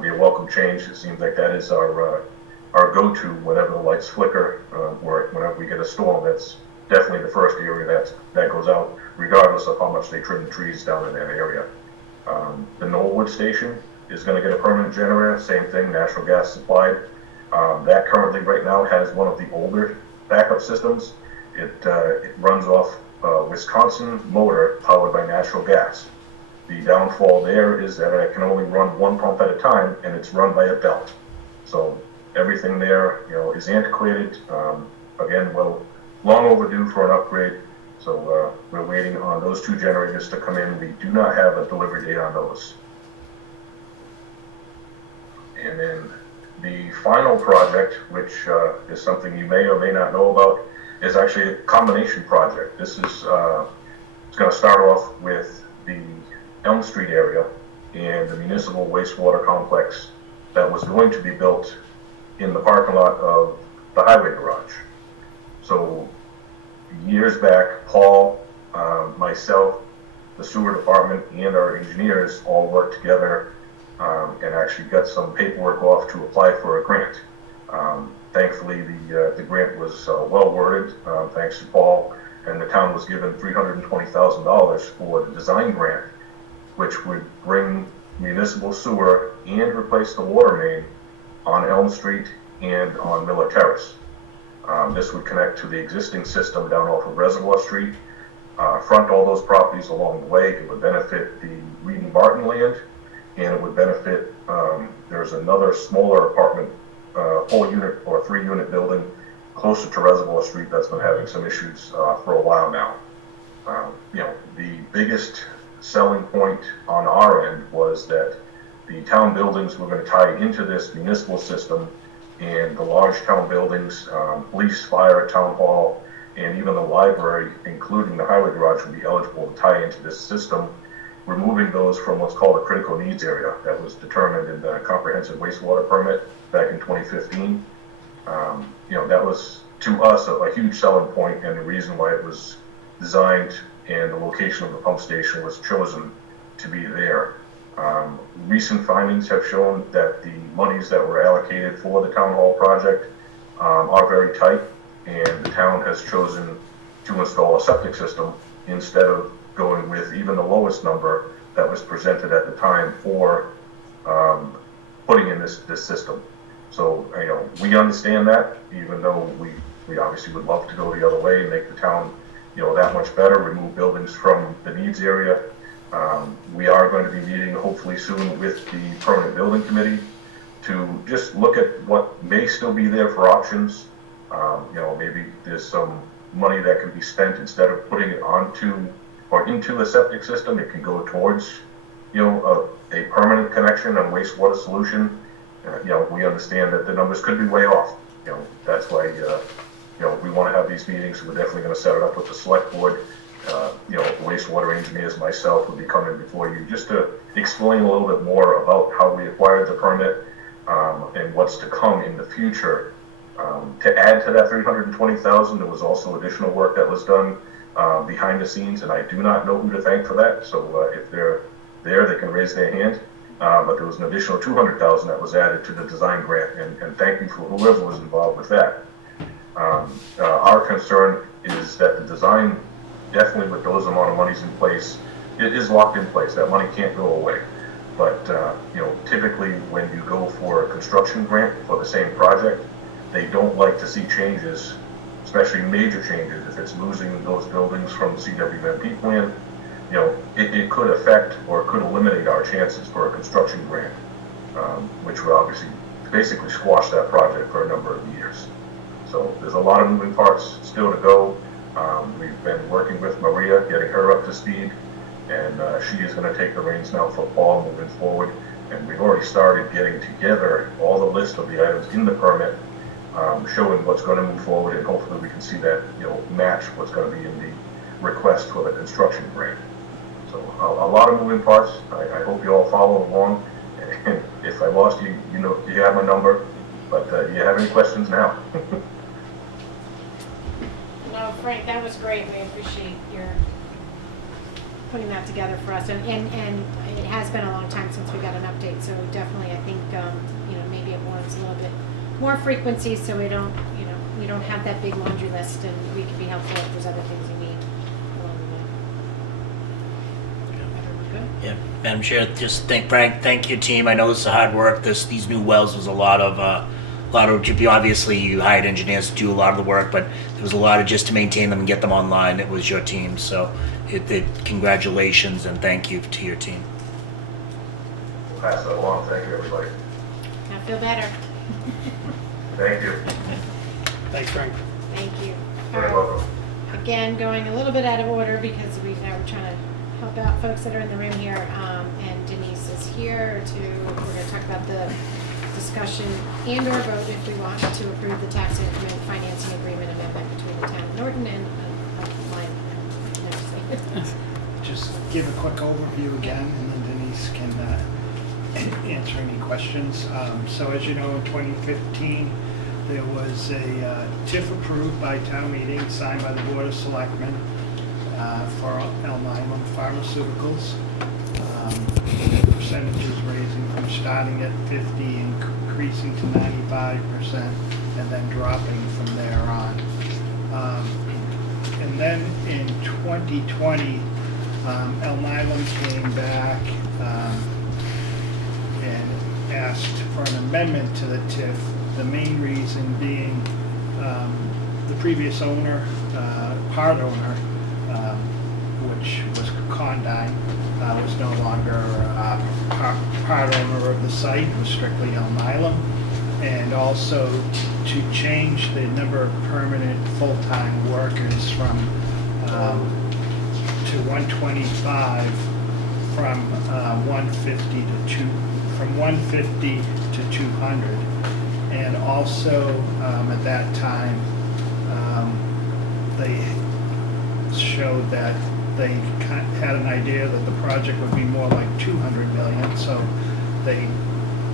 Be a welcome change. It seems like that is our go-to whenever the lights flicker, or whenever we get a storm that's definitely the first area that goes out, regardless of how much they trim the trees down in that area. The Knollwood station is going to get a permanent generator, same thing, natural gas supplied. That currently right now has one of the older backup systems. It runs off Wisconsin motor powered by natural gas. The downfall there is that it can only run one pump at a time, and it's run by a belt. So everything there, is antiquated. Again, well, long overdue for an upgrade. So we're waiting on those 2 generators to come in. We do not have a delivery date on those. And then the final project, which is something you may or may not know about, is actually a combination project. This is it's going to start off with the Elm Street area and the municipal wastewater complex that was going to be built in the parking lot of the highway garage. So years back, Paul, myself, the sewer department, and our engineers all worked together and actually got some paperwork off to apply for a grant. Thankfully, the grant was well worded, thanks to Paul, and the town was given $320,000 for the design grant, which would bring municipal sewer and replace the water main on Elm Street and on Miller Terrace. This would connect to the existing system down off of Reservoir Street, front all those properties along the way. It would benefit the Reed and Barton land, and it would benefit, there's another smaller apartment, 4-unit or 3-unit building closer to Reservoir Street that's been having some issues for a while now. The biggest selling point on our end was that the town buildings were going to tie into this municipal system, and the large town buildings, police, fire, town hall, and even the library, including the highway garage, would be eligible to tie into this system, removing those from what's called a critical needs area that was determined in the comprehensive wastewater permit back in 2015. That was, to us, a huge selling point, and the reason why it was designed and the location of the pump station was chosen to be there. Recent findings have shown that the monies that were allocated for the town hall project are very tight, and the town has chosen to install a septic system instead of going with even the lowest number that was presented at the time for putting in this system. So, we understand that, even though we obviously would love to go the other way and make the town, that much better, remove buildings from the needs area. We are going to be meeting hopefully soon with the permanent building committee to just look at what may still be there for options. Maybe there's some money that can be spent instead of putting it onto or into a septic system. It can go towards, a permanent connection and wastewater solution. We understand that the numbers could be way off. That's why, we want to have these meetings. We're definitely going to set it up with the select board. The wastewater engineers, myself, will be coming before you just to explain a little bit more about how we acquired the permit and what's to come in the future. To add to that $320,000, there was also additional work that was done behind the scenes, and I do not know who to thank for that. So if they're there, they can raise their hand. But there was an additional $200,000 that was added to the design grant, and thank you for whoever was involved with that. Our concern is that the design, definitely with those amount of monies in place, it is locked in place. That money can't go away. But typically when you go for a construction grant for the same project, they don't like to see changes, especially major changes. If it's losing those buildings from the CWMP plan, it could affect or could eliminate our chances for a construction grant, which would obviously basically squash that project for a number of years. So there's a lot of moving parts still to go. We've been working with Maria, getting her up to speed, and she is going to take the reins now for Paul moving forward. And we've already started getting together all the list of the items in the permit, showing what's going to move forward, and hopefully we can see that match what's going to be in the request for the construction grant. So a lot of moving parts. I hope you all follow along. And if I lost you, you have my number. But do you have any questions now? No, Frank, that was great. We appreciate your putting that together for us. And it has been a long time since we got an update, so definitely I think, maybe it warrants a little bit more frequency so we don't, we you don't have that big laundry list, and we can be helpful if there's other things you need along the way. Everyone good? Yeah, Madam Chair, just thank your team. I know this is hard work. These new wells was a lot of, obviously you hired engineers to do a lot of the work, but there was a lot of just to maintain them and get them online. It was your team, so congratulations and thank you to your team. We'll pass that along. Thank you, everybody. I feel better. Thank you. Thanks, Frank. Thank you. All Very right. welcome. Again, going a little bit out of order because we're trying to help out folks that are in the room here. And Denise is here we're going to talk about the discussion and or vote if we want to approve the tax increment financing agreement amendment between the town of Norton and Just give a quick overview again, and then Denise can answer any questions. So as you know, in 2015, there was a TIF approved by town meeting, signed by the Board of Selectmen for Alnylam Pharmaceuticals. Percentages raising from starting at 50, increasing to 95%, and then dropping from there on. And then in 2020, Alnylam came back and asked for an amendment to the TIF. The main reason being the previous owner, part owner, which was Condyne, was no longer part owner of the site. It was strictly Alnylam. And also to change the number of permanent full-time workers from to 125 from 150 to 200. And also at that time they showed that they had an idea that the project would be more like 200 million, so they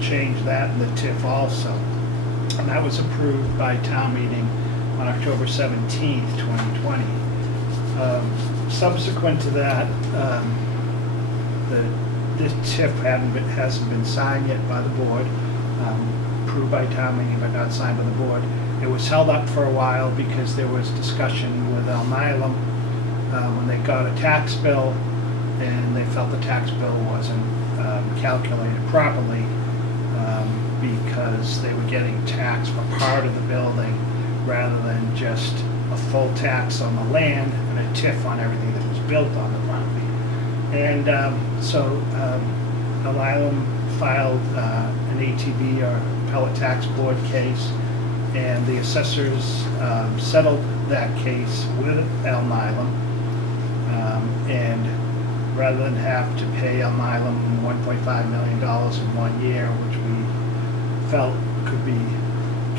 changed that in the TIF also. And that was approved by town meeting on October 17th, 2020. Subsequent to that, this TIF hasn't been signed yet by the board, approved by town meeting but not signed by the board. It was held up for a while because there was discussion with Alnylam when they got a tax bill, and they felt the tax bill wasn't calculated properly because they were getting taxed for part of the building rather than just a full tax on the land and a TIF on everything that was built on the property. And so Alnylam filed an ATB or appellate tax board case, and the assessors settled that case with Alnylam. And rather than have to pay Alnylam $1.5 million in 1 year, which we felt could be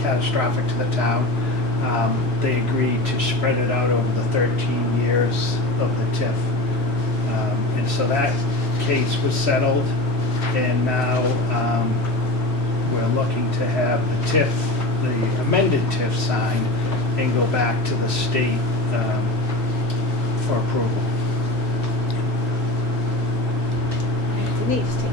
catastrophic to the town, they agreed to spread it out over the 13 years of the TIF. And so that case was settled, and now we're looking to have the TIF, the amended TIF signed, and go back to the state for approval. Denise, take it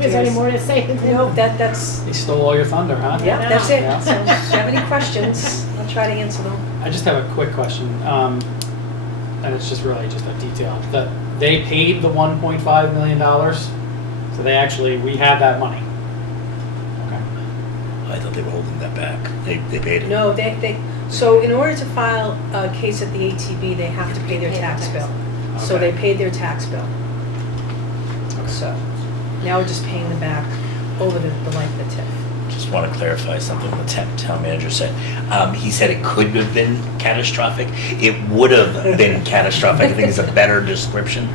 away. Is there any more to say? No, that's, They stole all your thunder, huh? yeah, that's it. Yeah. So if you have any questions, I'll try to answer them. I just have a quick question, and it's just really just a detail. They paid the $1.5 million, so we had that money. Okay. I thought they were holding that back. They paid it. No, so in order to file a case at the ATB, they have to pay their tax bill. So Okay. they paid their tax bill. So now we're just paying them back over the life of the TIF. Just want to clarify something the town manager said. He said it could have been catastrophic. It would have been catastrophic. I think is a better description.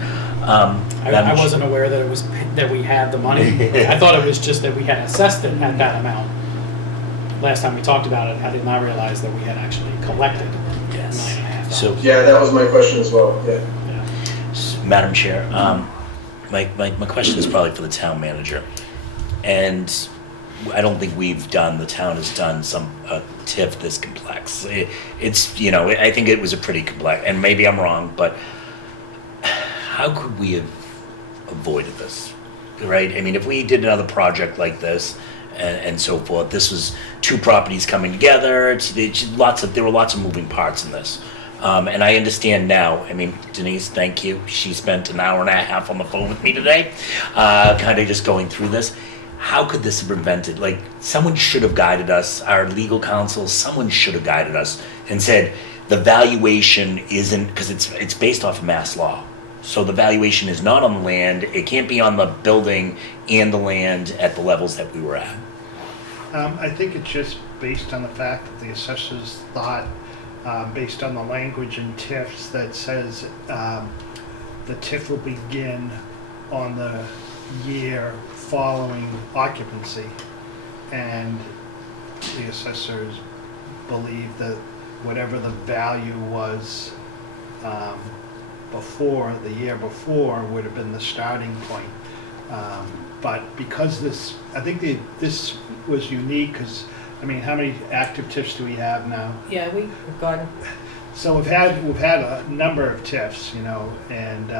I wasn't aware that that we had the money. I thought it was just that we had assessed it at that amount. Last time we talked about it, I did not realize that we had actually collected Yes. $9.5. So, Yeah, that was my question as well, yeah. Madam Chair, my question is probably for the town manager. And I don't think the town has done a TIF this complex. It's, I think it was a pretty complex, and maybe I'm wrong, but how could we have avoided this, right? I mean, if we did another project like this, and so forth. This was two properties coming together. There were lots of moving parts in this. And I understand now. I mean, Denise, thank you. She spent an hour and a half on the phone with me today, kind of just going through this. How could this have been prevented? Like, someone should have guided us, our legal counsel, someone should have guided us and said, the valuation isn't, because it's based off of mass law. So the valuation is not on the land, it can't be on the building and the land at the levels that we were at. I think it's just based on the fact that the assessors thought, based on the language in TIFs that says the TIF will begin on the year following occupancy. And the assessors believed that whatever the value was before, the year before, would have been the starting point. But because this, I think this was unique, because, I mean, how many active TIFs do we have now? Yeah, we've gone, So we've had a number of TIFs, you know, and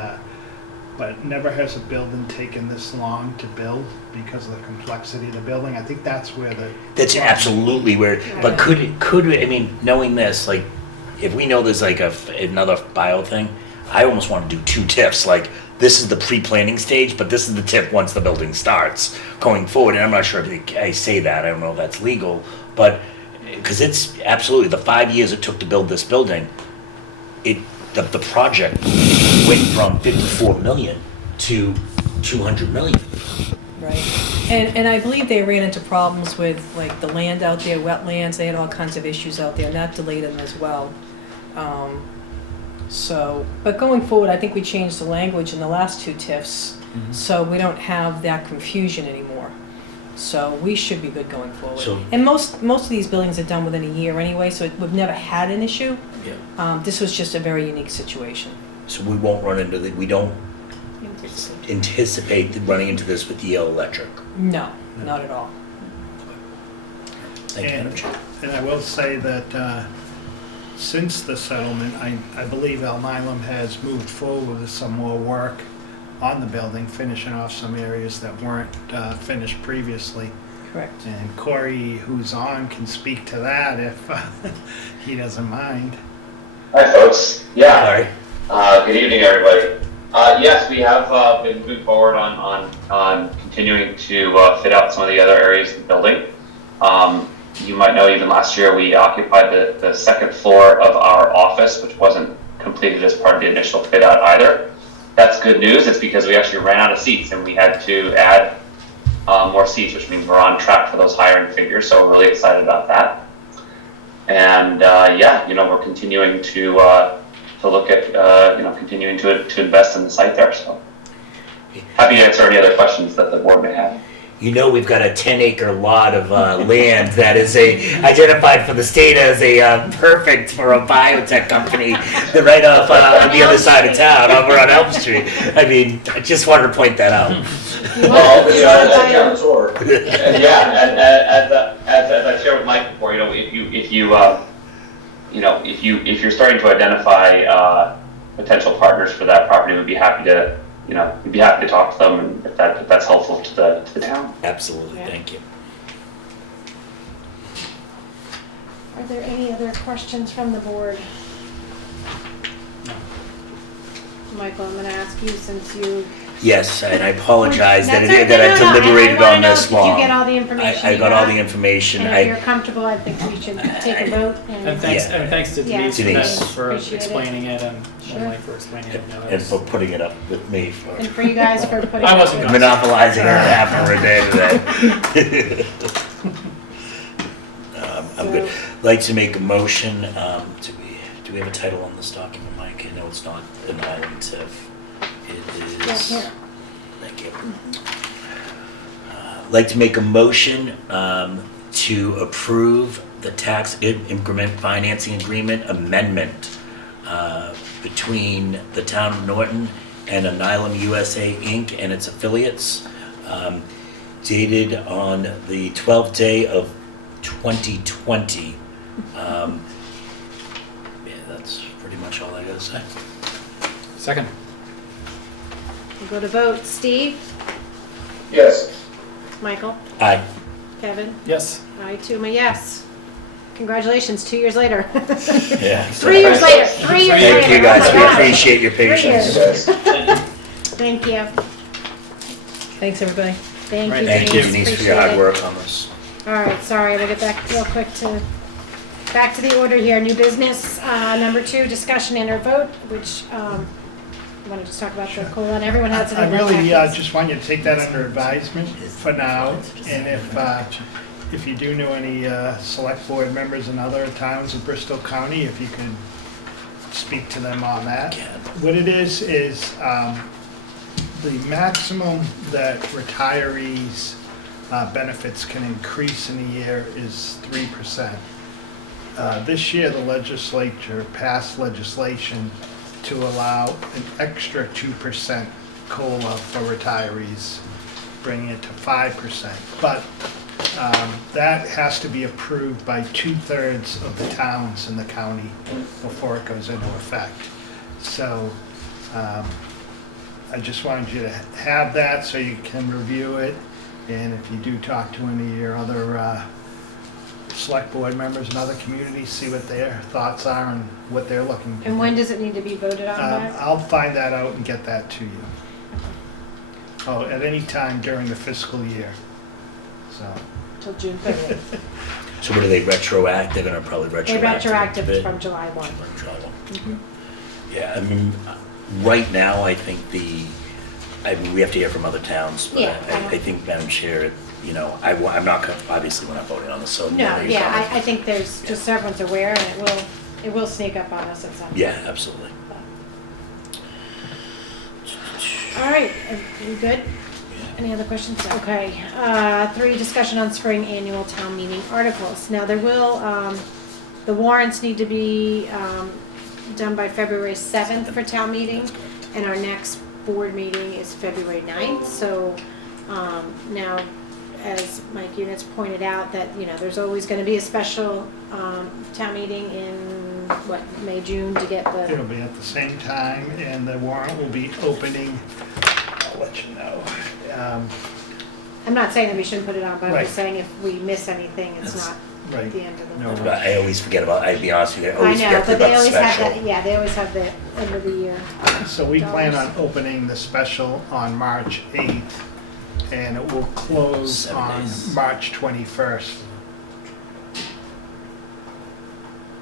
but never has a building taken this long to build because of the complexity of the building. I think that's where That's absolutely where, but could I mean, knowing this, like, if we know there's like another bio thing, I almost want to do two TIFs, like, this is the pre-planning stage, but this is the TIF once the building starts going forward. And I'm not sure if I say that, I don't know if that's legal, but, because it's absolutely, the 5 years it took to build this building, the project went from 54 million to 200 million. right. And I believe they ran into problems with, like, the land out there, wetlands, they had all kinds of issues out there, and that delayed them as well. So, but going forward, I think we changed the language in the last two TIFs, so we don't have that confusion anymore. So we should be good going forward. So- And most of these buildings are done within a year anyway, so we've never had an issue. Yeah. This was just a very unique situation. So we won't run into we don't anticipate running into this with Yale Electric. No, not at all. Thank you, Madam Chair. And I will say that since the settlement, I believe Alnylam has moved forward with some more work on the building, finishing off some areas that weren't finished previously. Correct. And Corey, who's on, can speak to that if he doesn't mind. Hi, folks. Yeah. Sorry. Good evening, everybody. Yes, we have been moving forward on continuing to fit out some of the other areas of the building. You might know even last year we occupied the second floor of our office, which wasn't completed as part of the initial fit out either. That's good news. It's because we actually ran out of seats and we had to add more seats, which means we're on track for those higher end figures. So we're really excited about that. And yeah, you know, we're continuing to look at you know, continuing to invest in the site there. So happy to answer any other questions that the board may have. You know, we've got a 10-acre lot of land that is identified for the state as perfect for a biotech company right off on the other side of town, over on Elm Street. I mean, I just wanted to point that out. Well, you know, as guarantor, and yeah, as I shared with Mike before, you know, if you're starting to identify potential partners for that property, we'd be happy to. You know, we'd be happy to talk to them, and if that's helpful to the town. Absolutely, Yeah. thank you. Are there any other questions from the board? Michael, I'm gonna ask you, since you... Yes, and I apologize that That's okay. that I No, no, deliberated and I on wanna this know, long. Did you get all the information? I you got all the information. And if you're comfortable, I think we should take a vote And thanks, Yeah. and thanks to Yeah. Denise, Denise. for Appreciate it. explaining it and Sure. Mike for explaining it. You know, And for putting it up with me for and for you guys for putting... I wasn't up gonna- with- monopolizing half of her day today. I'm good. Like to make a motion, do we have a title on this document, Mike? I know it's not an island TIF. It Yeah, is, here. thank you. Like to make a motion to approve the tax increment financing agreement amendment between the town of Norton and Alnylam USA Inc. and its affiliates, dated on the 12th day of 2020. Yeah, that's pretty much all I gotta say. Second. We'll go to vote. Steve? Yes. Michael? Aye. Kevin? Yes. I too am a yes. Congratulations, 2 years later. Yeah. 3 years later, 3 years later. Thank you, Oh guys. my We God. appreciate your 3 patience. years. Guys. Thank you. Thanks, everybody. Thank Right, you, Thank you, Denise. Denise, for your hard Appreciate it. work on this. All right, sorry, we'll get back real quick to, back to the order here. New business, number 2, discussion and or vote, which, you want to just talk about the COLA, and everyone has it I in their really packets. just want you to take that under advisement for now, and if you do know any select board members in other towns of Bristol County, if you could speak to them on that. What it is the maximum that retirees' benefits can increase in a year is 3%. This year, the legislature passed legislation to allow an extra 2% COLA for retirees, bringing it to 5%. But that has to be approved by 2/3 of the towns in the county before it goes into effect. So I just wanted you to have that so you can review it. And if you do talk to any of your other select board members in other communities, see what their thoughts are and what they're looking to And do. when does it need to be voted on by? I'll find that out and get that to you. Oh, at any time during the fiscal year. So, Till June 30th. So what do they retroact? They're gonna probably They retroact. retroactive it. from July 1. From July 1. Mhm. Yeah, I mean, right now, I think we have to hear from other towns, but Yeah, I think, Madam Chair, you know, I'm not, obviously, we're not voting on this, so. No, what are your yeah, comments? I think there's, just so everyone's aware, and it will sneak up on us at some point. Yeah, absolutely. All right, are you good? Any other questions? Okay. 3, discussion on spring annual town meeting articles. Now, there will, the warrants need to be done by February 7th for town meeting, That's correct. and our next board meeting is February 9th. So now, as Mike Units pointed out, that, you know, there's always going to be a special town meeting in, May, June to get the, it'll be at the same time, and the warrant will be opening, I'll let you know. I'm not saying that we shouldn't put it on, but I'm Right. just saying if we miss anything, it's That's- not Right. the end of the No world. But I always forget about, I'd be honest with you, I I always know, forget but about they the always have special. that, yeah, they always have the end of the year. So we plan on Dollars. opening the special on March 8th, and it will close 7 on days. March 21st.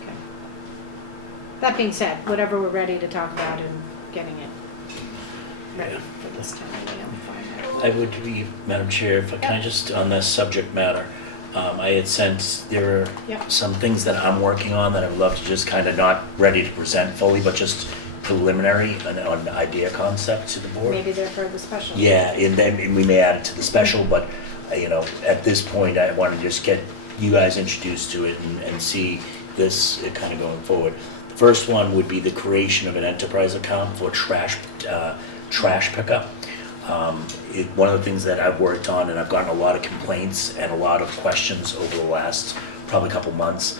Okay. That being said, whatever we're ready to talk about and getting it ready for this time meeting, I'm fine with. I would be, Madam Chair, if I can I just, on this subject matter, I had sent, there are Yep. some things that I'm working on that I'd love to just kind of not ready to present fully, but just preliminary, an idea concept to the board. Maybe they're for the special. Yeah, and then we may add it to the special, but, you know, at this point, I want to just get you guys introduced to it and see this kind of going forward. The first one would be the creation of an enterprise account for trash pickup. One of the things that I've worked on, and I've gotten a lot of complaints and a lot of questions over the last probably couple months.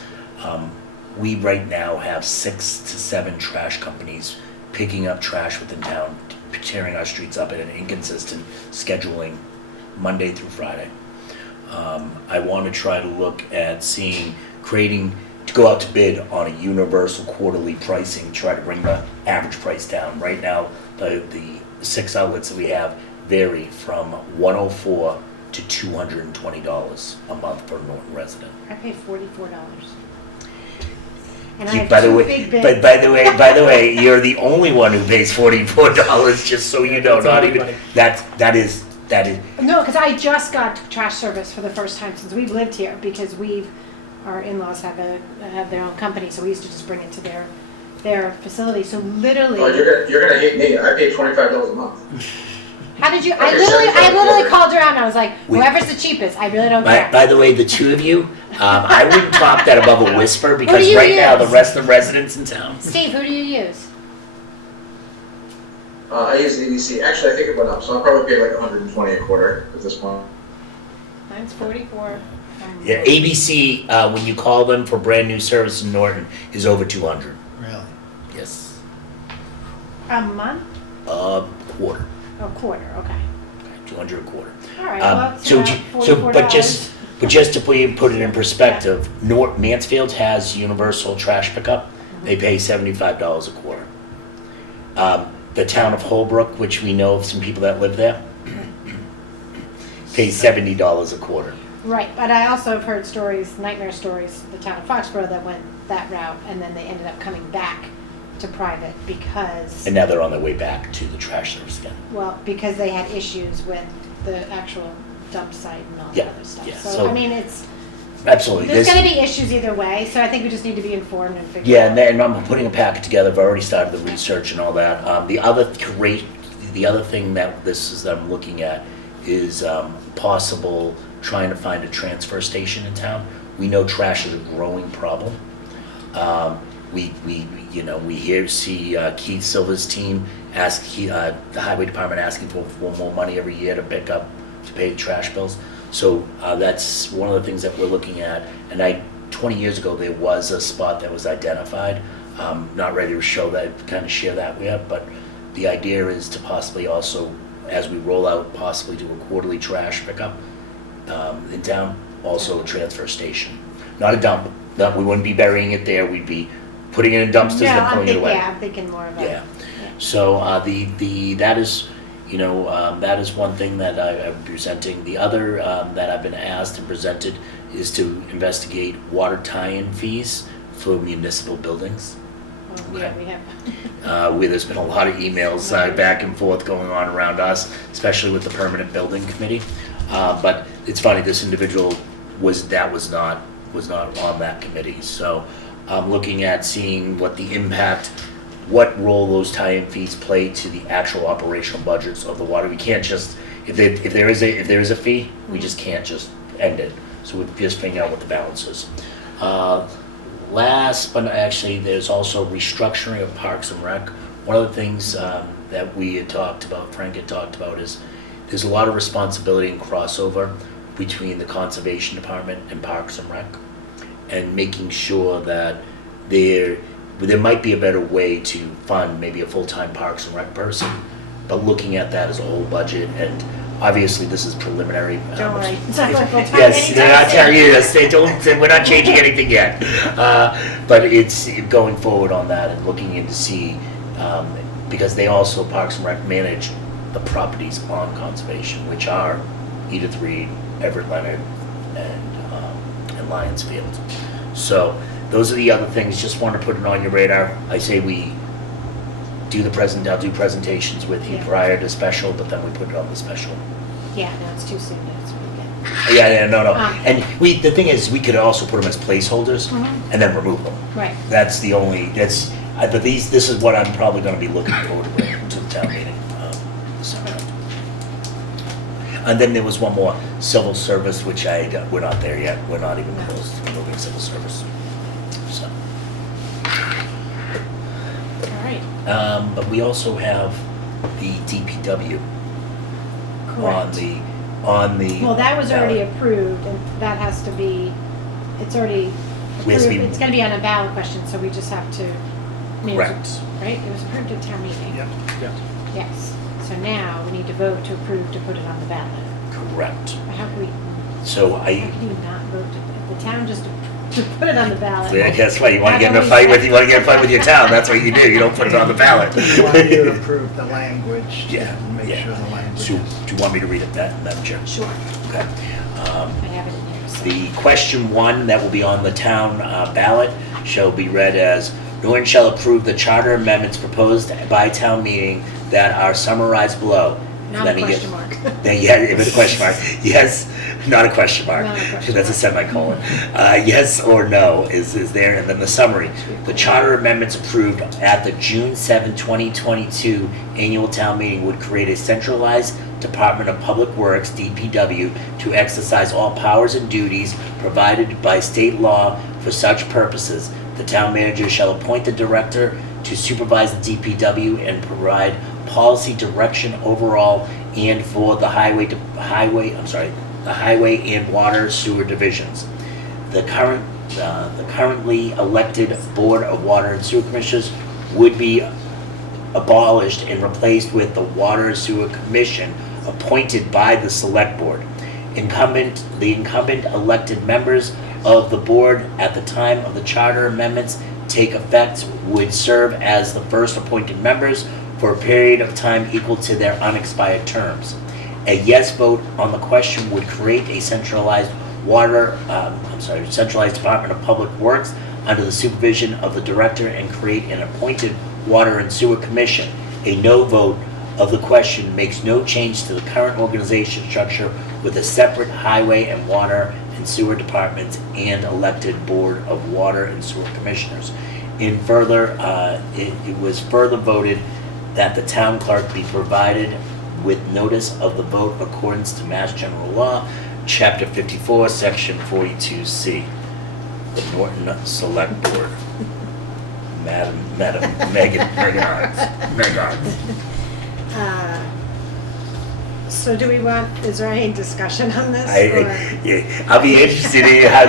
We right now have 6 to 7 trash companies picking up trash within town, tearing our streets up at an inconsistent scheduling Monday through Friday. I want to try to look at to go out to bid on a universal quarterly pricing, try to bring the average price down. Right now, the 6 outlets that we have vary from $104 to $220 a month per Norton resident. I pay $44. And I have By the 2 way, big bids. but by the way, you're the only one who pays $44. Just so you know, That's not even everybody. that is. No, because I just got trash service for the first time since we've lived here, because our in-laws have their own company, so we used to just bring it to their facility. So literally. Oh, you're gonna hate me. I pay $25 a month. How did you? Okay, I literally 75. called around. I was like, We- whoever's the cheapest. I really don't care. By the way, the two of you, I wouldn't talk that above a whisper because you right now the use? rest of the residents in town. Steve, who do you use? I use the EDC. Actually, I think it went up, so I'll probably pay like $120 a quarter at this point. Mine's 44. Yeah, ABC when you call them for brand new service in Norton is over 200. Really? Yes, A month? a quarter, A quarter. Okay. 200 a quarter. All right. Um, Well, it's so, about so, $44. but But just to put it in perspective, Mansfield has universal trash pickup. They pay $75 a quarter. The town of Holbrook, which we know of some people that live there, pays $70 a quarter. Right, but I also have heard stories, nightmare stories, the town of Foxborough that went that route, and then they ended up coming back to private because, And now they're on their way back to the trash service again. well, because they had issues with the actual dump site and all Yeah, that other stuff. yeah, So, so- I mean, it's, Absolutely. there's This- gonna be issues either way, so I think we just need to be informed and figure Yeah, out. and I'm putting a packet together. I've already started the research and all that. The other thing that I'm looking at is possible trying to find a transfer station in town. We know trash is a growing problem. We see Keith Silva's team the highway department asking for more money every year to pick up, to pay the trash bills. So that's one of the things that we're looking at. And 20 years ago, there was a spot that was identified. Not ready to share that yet, but the idea is to possibly also, as we roll out, possibly do a quarterly trash pickup in town, also a transfer station. Not a dump. No, we wouldn't be burying it there. We'd be putting it in dumpsters Yeah, and pulling it away. I'm thinking more of a. Yeah. So that is one thing that I'm presenting. The other that I've been asked and presented is to investigate water tie-in fees for municipal buildings. Oh, yeah, we have. Where there's been a lot of emails back and forth going on around us, especially with the permanent building committee. But it's funny, this individual was not on that committee. So I'm looking at seeing what the impact, what role those tie-in fees play to the actual operational budgets of the water. We can't just, if there is a fee, we just can't just end it. So we're just figuring out what the balance is. Last, but actually, there's also restructuring of Parks and Rec. One of the things that we had talked about, Frank had talked about, is there's a lot of responsibility and crossover between the Conservation Department and Parks and Rec, and making sure that there might be a better way to fund maybe a full-time Parks and Rec person, but looking at that as a whole budget, and obviously this is preliminary. Don't worry, it's not like full-time Yes, anytime I'll tell soon. you this, we're not changing anything yet. But it's going forward on that and looking in to see, because they also, Parks and Rec, manage the properties on conservation, which are Edith Reed, Everett Leonard, and Lions Field. So those are the other things, just want to put it on your radar. I say we I'll do presentations with you Yeah. prior to special, but then we put it on the special. Yeah, no, it's too soon, that's really Yeah, no. Ah. And the thing is, we could also put them as placeholders Mhm. and then remove them. good. Right. That's the only, but this is what I'm probably gonna be looking forward to bringing to the town meeting, this summer. And then there was one more, civil service, which we're not there yet, we're not even No. close to removing civil service. So, All right. but we also have the DPW Correct. on the. Well, that was already ballot. approved, and that has to be, it's already We have to approved. be- It's gonna be on a ballot question, so we just have to. I mean, it was- Correct. Right, it was approved at town meeting. Yep. Yes, so now we need to vote to approve to put it on the ballot. Correct. How can we, So how can you not vote to, the town just to put it on the ballot? Yeah, guess what? You want How to get in can a we fight with say- you want to get in a fight with your town. That's what you do. You don't put it on the ballot. We want you to approve the language Yeah, and make yeah. sure the language So, is. do you want me to read it, Madam Chair? Sure, Okay. I have it in here, so. The question one that will be on the town ballot shall be read as, Norton shall approve the charter amendments proposed by town meeting that are summarized below. Not Then a he question gets- mark. Then, yeah, if it's a question mark, yes, not a question mark. Not a question That's a semicolon. Yes or no is there, and then the summary. The charter amendments approved at the June 7, 2022 annual town meeting would create a centralized Department of Public Works, DPW, to exercise all powers and duties provided by state law for such purposes. The town manager shall appoint the director to supervise the DPW and provide policy direction overall and for the highway and water sewer divisions. The currently elected Board of Water and Sewer Commissioners would be abolished and replaced with the Water and Sewer Commission appointed by the Select Board. the incumbent elected members of the board at the time of the charter amendments take effect would serve as the first appointed members for a period of time equal to their unexpired terms. A yes vote on the question would create a centralized centralized Department of Public Works under the supervision of the director and create an appointed Water and Sewer Commission. A no vote of the question makes no change to the current organization structure with a separate highway and water and sewer departments and elected board of water and sewer commissioners. In further, it was further voted that the town clerk be provided with notice of the vote accordance to Mass General Law, Chapter 54, Section 42C. The Norton Select Board. Madam Megan Arns. So do we want, is there any discussion on this? or- I'll be interested in how,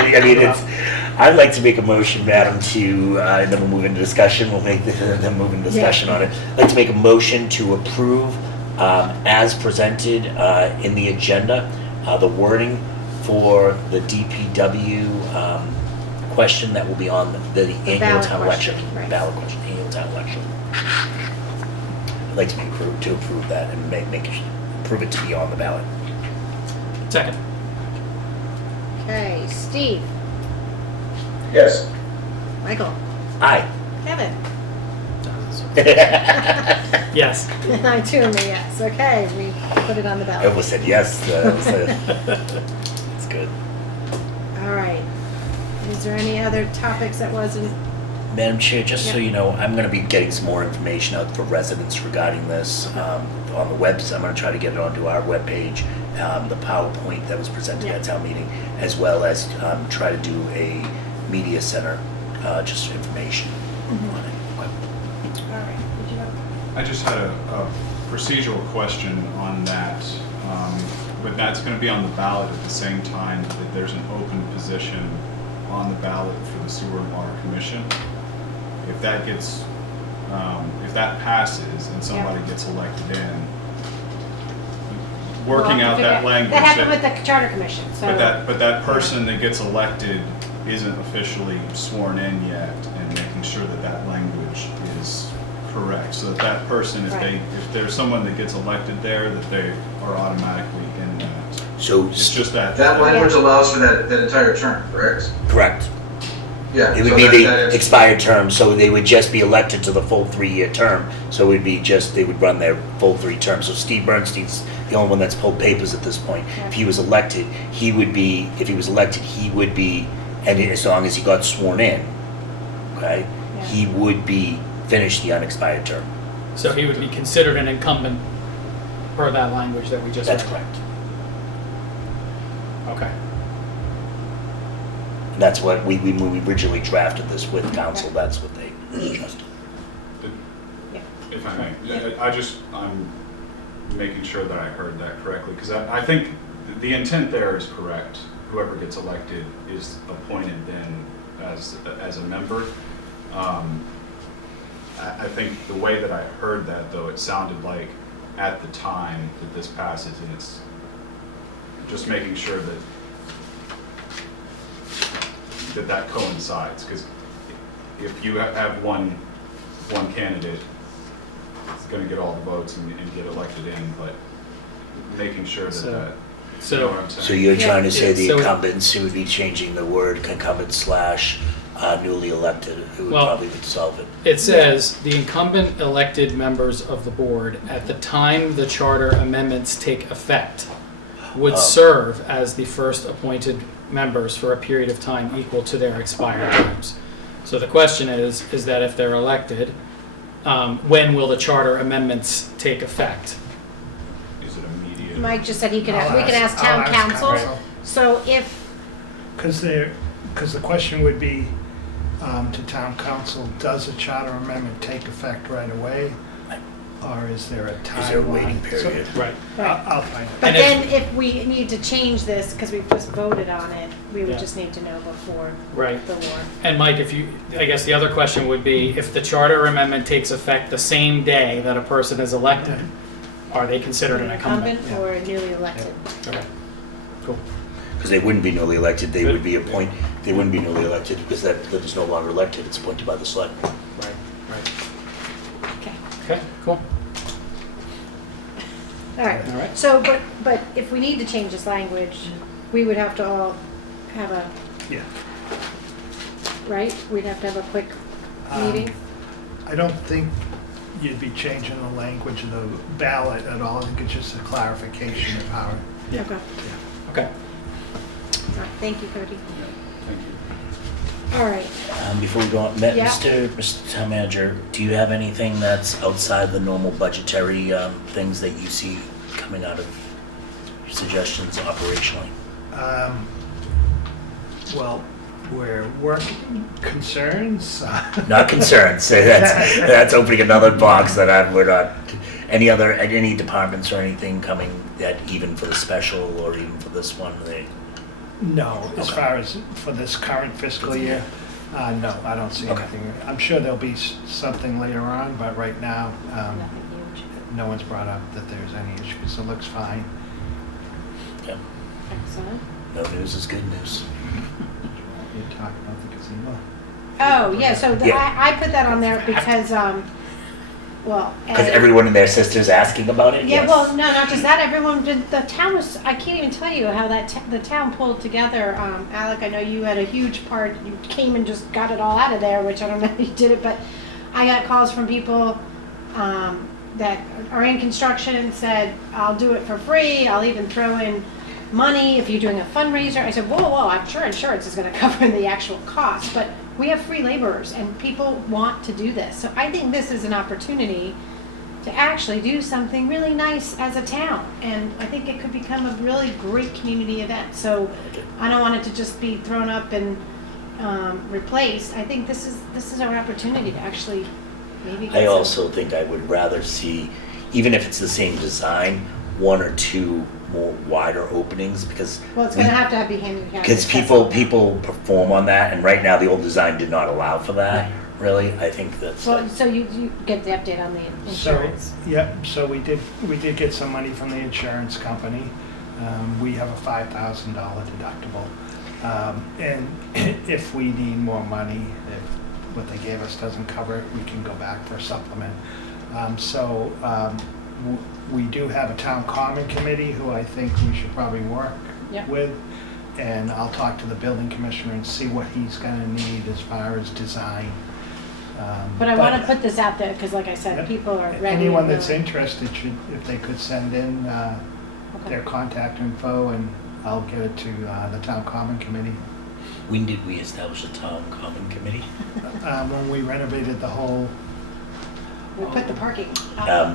I'd like to make a motion, Madam, to, and then we'll move into discussion, then move into discussion on it. I'd like to make a motion to approve, as presented in the agenda, the wording for the DPW question that will be on the annual ballot town question, election. right. Ballot question, annual town election. I'd like to approve that and approve it to be on the ballot. Second. Okay, Steve, Yes. Michael, Aye. Kevin, Yes. and I too am a yes. Okay, we put it on the I ballot. almost said yes. That's good. All right. Is there any other topics that wasn't? Madam Chair, just so Yeah. you know, I'm going to be getting some more information out for residents regarding this on the website. I'm going to try to get it onto our webpage, the PowerPoint that was presented Yeah. at town meeting, as well as try to do a media center, just information on it. Okay. All right. Did you have? I just had a procedural question on that. But that's going to be on the ballot at the same time that there's an open position on the ballot for the Sewer and Water Commission. If that gets, if that passes and somebody gets elected in, working Well, out that language. That happened with the charter commission, so. But that person that gets elected isn't officially sworn in yet, and making sure that that language is correct. So that person, Right. if there's someone that gets elected there, that they are automatically in that. So, It's just that. That language allows for that entire term, correct? correct. Yeah. It would so be that the is- expired term, so they would just be elected to the full 3-year term. So it would be just, they would run their full 3 terms. So Steve Bernstein's the only one that's pulled papers at this point. Yeah. If he was elected, he would be, and as long as he got sworn in, okay, Yeah. he would be finished the unexpired term. So he would be considered an incumbent per that language that we just read. That's correct. Okay. And that's what when we originally drafted this with council, that's what they suggested. If I may, I'm making sure that I heard that correctly, because I think the intent there is correct. Whoever gets elected is appointed then as a member. I think the way that I heard that, though, it sounded like at the time that this passes, and it's just making sure that coincides, because if you have one candidate, it's going to get all the votes and get elected in, but making sure that you know what I'm saying? So you're trying to say the So- incumbents, who would be changing the word incumbent / newly elected, who would Well- probably would solve it. It says, the incumbent elected members of the board at the time the charter amendments take effect would serve as the first appointed members for a period of time equal to their expired terms. So the question is that if they're elected, when will the charter amendments take effect? Is it immediate? Mike just said we can I'll ask town ask council. council. So if, Because the question would be to town council, does a charter amendment take effect right away? Or is there a timeline? Is there a waiting period? Right. I'll find but out. And then if we need to change this, because we've just voted on it, we would Yeah. just need to know before Right. the warrant. And Mike, I guess the other question would be, if the charter amendment takes effect the same day that a person is elected, are they considered an incumbent? Or newly elected. Okay. Cool. Because they wouldn't be newly elected, they would be they wouldn't be newly elected because that is no longer elected, it's appointed by the select. Right, right. Okay. Okay, cool. All right. All right. So, but if we need to change this language, we would have to all have a, Yeah. right? We'd have to have a quick meeting? I don't think you'd be changing the language of the ballot at all. I think it's just a clarification of how. Yeah. Okay. Okay. All right. Thank you, Cody. Thank you. All right. Before we go on, Yeah. Mr. Town Manager, do you have anything that's outside the normal budgetary things that you see coming out of suggestions operationally? Well, we're working concerns. Not concerned, so that's opening another box that we're not, any departments or anything coming that even for the special or even for this one, No, as Okay. far as for this current fiscal year, no, I don't see Okay. anything. I'm sure there'll be something later on, but right now, Nothing huge. no one's brought up that there's any issues. It looks fine. yeah, Excellent. no news is good news. You talk about the casino. Oh, yeah, so Yeah. I put that on there because, well. Because everyone and their sister's asking about it? Yeah, Yes. well, no, not just that, everyone, the town was, I can't even tell you how the town pulled together. Alec, I know you had a huge part, you came and just got it all out of there, which I don't know how you did it, but I got calls from people, that are in construction and said, I'll do it for free, I'll even throw in money if you're doing a fundraiser. I said, whoa, I'm sure insurance is gonna cover the actual cost, but we have free laborers and people want to do this. So I think this is an opportunity to actually do something really nice as a town. And I think it could become a really great community event. So I don't want it to just be thrown up and replaced. I think this is our opportunity to actually maybe get I some- also think I would rather see, even if it's the same design, one or two more wider openings because Well, it's gonna have to be handicapped. because people perform on that, and right now the old design did not allow for that. Really, I think that's Well, so you get the update on the insurance. So, yep, so we did get some money from the insurance company. We have a $5,000 deductible. And if we need more money, if what they gave us doesn't cover it, we can go back for a supplement. We do have a town common committee who I think we should probably work Yep. with. And I'll talk to the building commissioner and see what he's gonna need as far as design. But I wanna put this out there, because like I said, Yep. people are ready. Anyone to that's go. interested should, if they could send in their contact info, and I'll get it to the town common committee. when did we establish a town common committee? When we renovated the whole, We put the parking.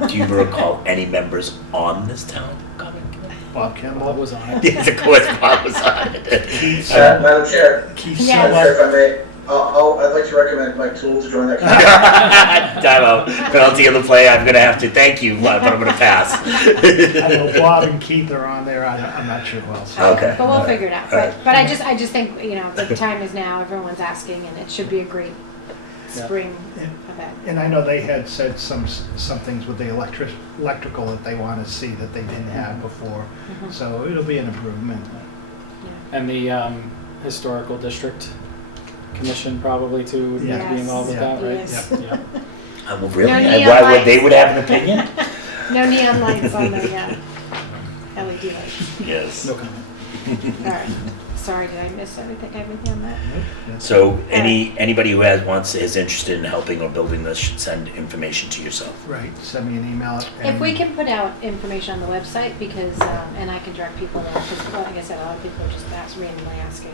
Do you recall any members on this town common committee? Bob Bob Kimball. was on it. Yes, of course, Bob was on it. Madam Chair, Keith Yeah. Madam Silla. Chair, if I may, I'd like to recommend Mike Toole to join that committee. Time out. Penalty of the play. I'm gonna have to thank you, but I'm gonna pass. I know Bob and Keith are on there, I'm not sure who else. Okay. But we'll figure it out. All right. But I just think, the time is now, everyone's asking, and it should be a great Yeah. spring Yeah. event. And I know they had said some things with the electrical that they want to see that they didn't have before. Mhm. So it'll be an improvement. And the historical district commission probably too would need to be Yes. involved with that, right? Yes. Yeah. Well, really? No And neon why would lights. they would have an opinion? No neon lights on the LED lights. Yes. No comment. All right. Sorry, did I miss everything on that? So anybody who is interested in helping or building this should send information to yourself. Right, send me an email. If we can put out information on the website, because, and I can direct people there, because, like I said, a lot of people are just randomly asking.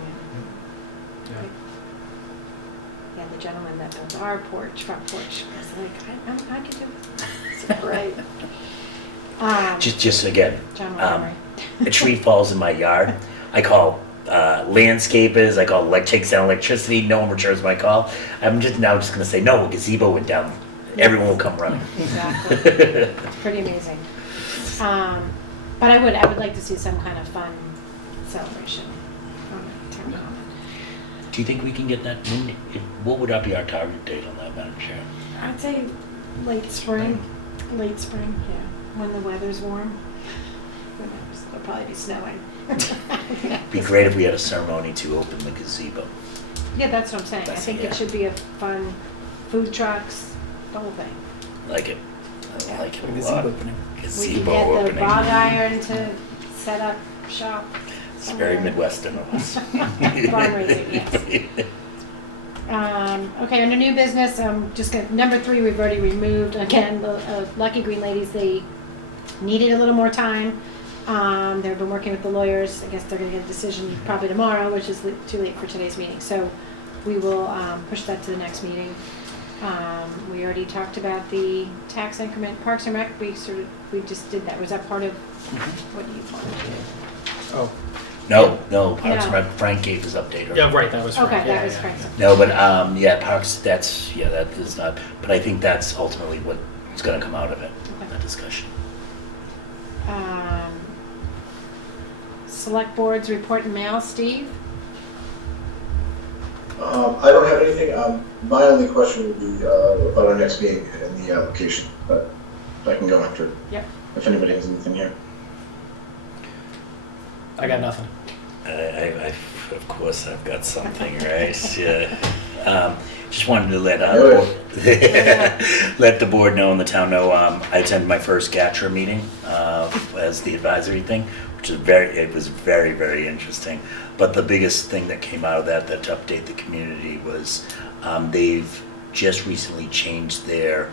Yeah. Yeah, the gentleman that built our front porch, was like, I can do it. It's great. Just again, John Montgomery. a tree falls in my yard. I call landscapers. I call takes down electricity. No one returns my call. I'm just now just gonna say no. A gazebo went down. Everyone will come running. Exactly. It's pretty amazing. But I would like to see some kind of fun celebration on the town common. Do you think we can get that? What would be our target date on that, Madam Chair? I'd say late spring, yeah, when the weather's warm. Who knows? it'll probably be snowing. Be great if we had a ceremony to open the gazebo. Yeah, that's what I'm saying. I That's- think yeah. it should be a fun, food trucks, the whole thing. Like it. Yeah. I like it a Gazebo lot. opening. We Gazebo can get the opening. bog iron to set up shop. It's very Midwestern of us. Barn raising, yes. Okay, under new business, just gonna, number 3, we've already removed. Again, the Lucky Green ladies, they needed a little more time. They've been working with the lawyers. I guess they're gonna get a decision probably tomorrow, which is too late for today's meeting. So we will push that to the next meeting. We already talked about the tax increment, Parks and Rec. We just did that. Was that part of what you wanted to do? Oh, No, Parks and No. Rec, Frank gave his update. yeah, right, that was Frank. Okay, Yeah, that was yeah, Frank's. yeah. No, but yeah, Parks, that is not, but I think that's ultimately what's gonna come out of it, Okay. that discussion. Select boards report and mail, Steve? I don't have anything. My only question would be about our next meeting and the application, but I can go after Yep. if anybody has anything here. I got nothing. Of course, I've got something, right? Yeah. Just wanted to let let the board know and the town know. I attended my first GATRA meeting as the advisory thing, which is very, very interesting. But the biggest thing that came out of that to update the community was they've just recently changed their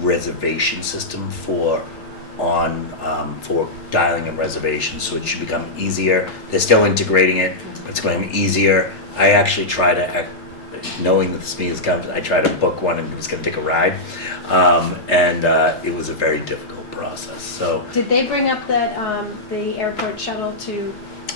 reservation system for dialing and reservations, so it should become easier. They're still integrating it, but it's going to be easier. I actually try to, knowing that this meeting is coming, I tried to book one and was going to take a ride, and it was a very difficult process. So Did they bring up that, the airport shuttle to?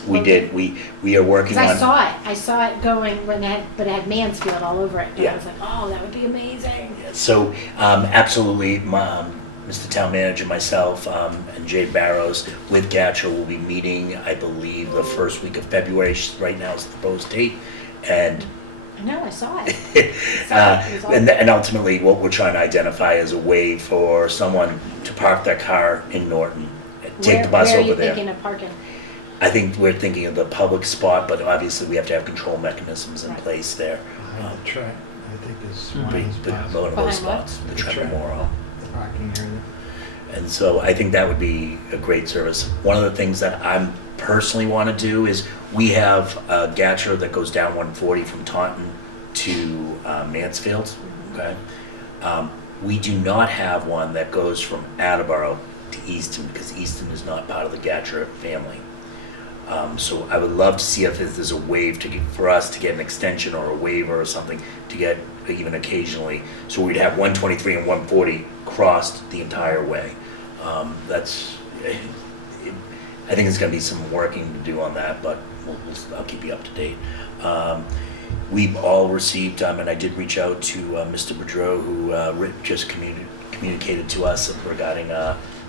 we did. We are working on. Because I saw it going when but it had Mansfield all over it. And Yeah. I was like, oh, that would be amazing. So, absolutely, Mr. Town Manager, myself, and Jay Barrows with GATRA will be meeting, I believe, the first week of February. Right now is the proposed date. And, I know, I saw it. It was all- and ultimately, what we're trying to identify is a way for someone to park their car in Norton, take the bus Where are over you there. thinking of parking? I think we're thinking of the public spot, but obviously we have to have control mechanisms in Right. place there. Behind the track, I think is Mhm. one of those spots. One of those Behind what? spots, the The Trevor track. Memorial. Parking area. And so I think that would be a great service. One of the things that I'm personally want to do is we have a GATRA that goes down 140 from Taunton to Mansfield, okay? We do not have one that goes from Attleboro to Easton because Easton is not part of the GATRA family. So I would love to see if there's a waive for us to get an extension or a waiver or something to get even occasionally. So we'd have 123 and 140 crossed the entire way. I think it's going to be some working to do on that, but I'll keep you up to date. We've all received, and I did reach out to Mr. Boudreau, who just communicated to us regarding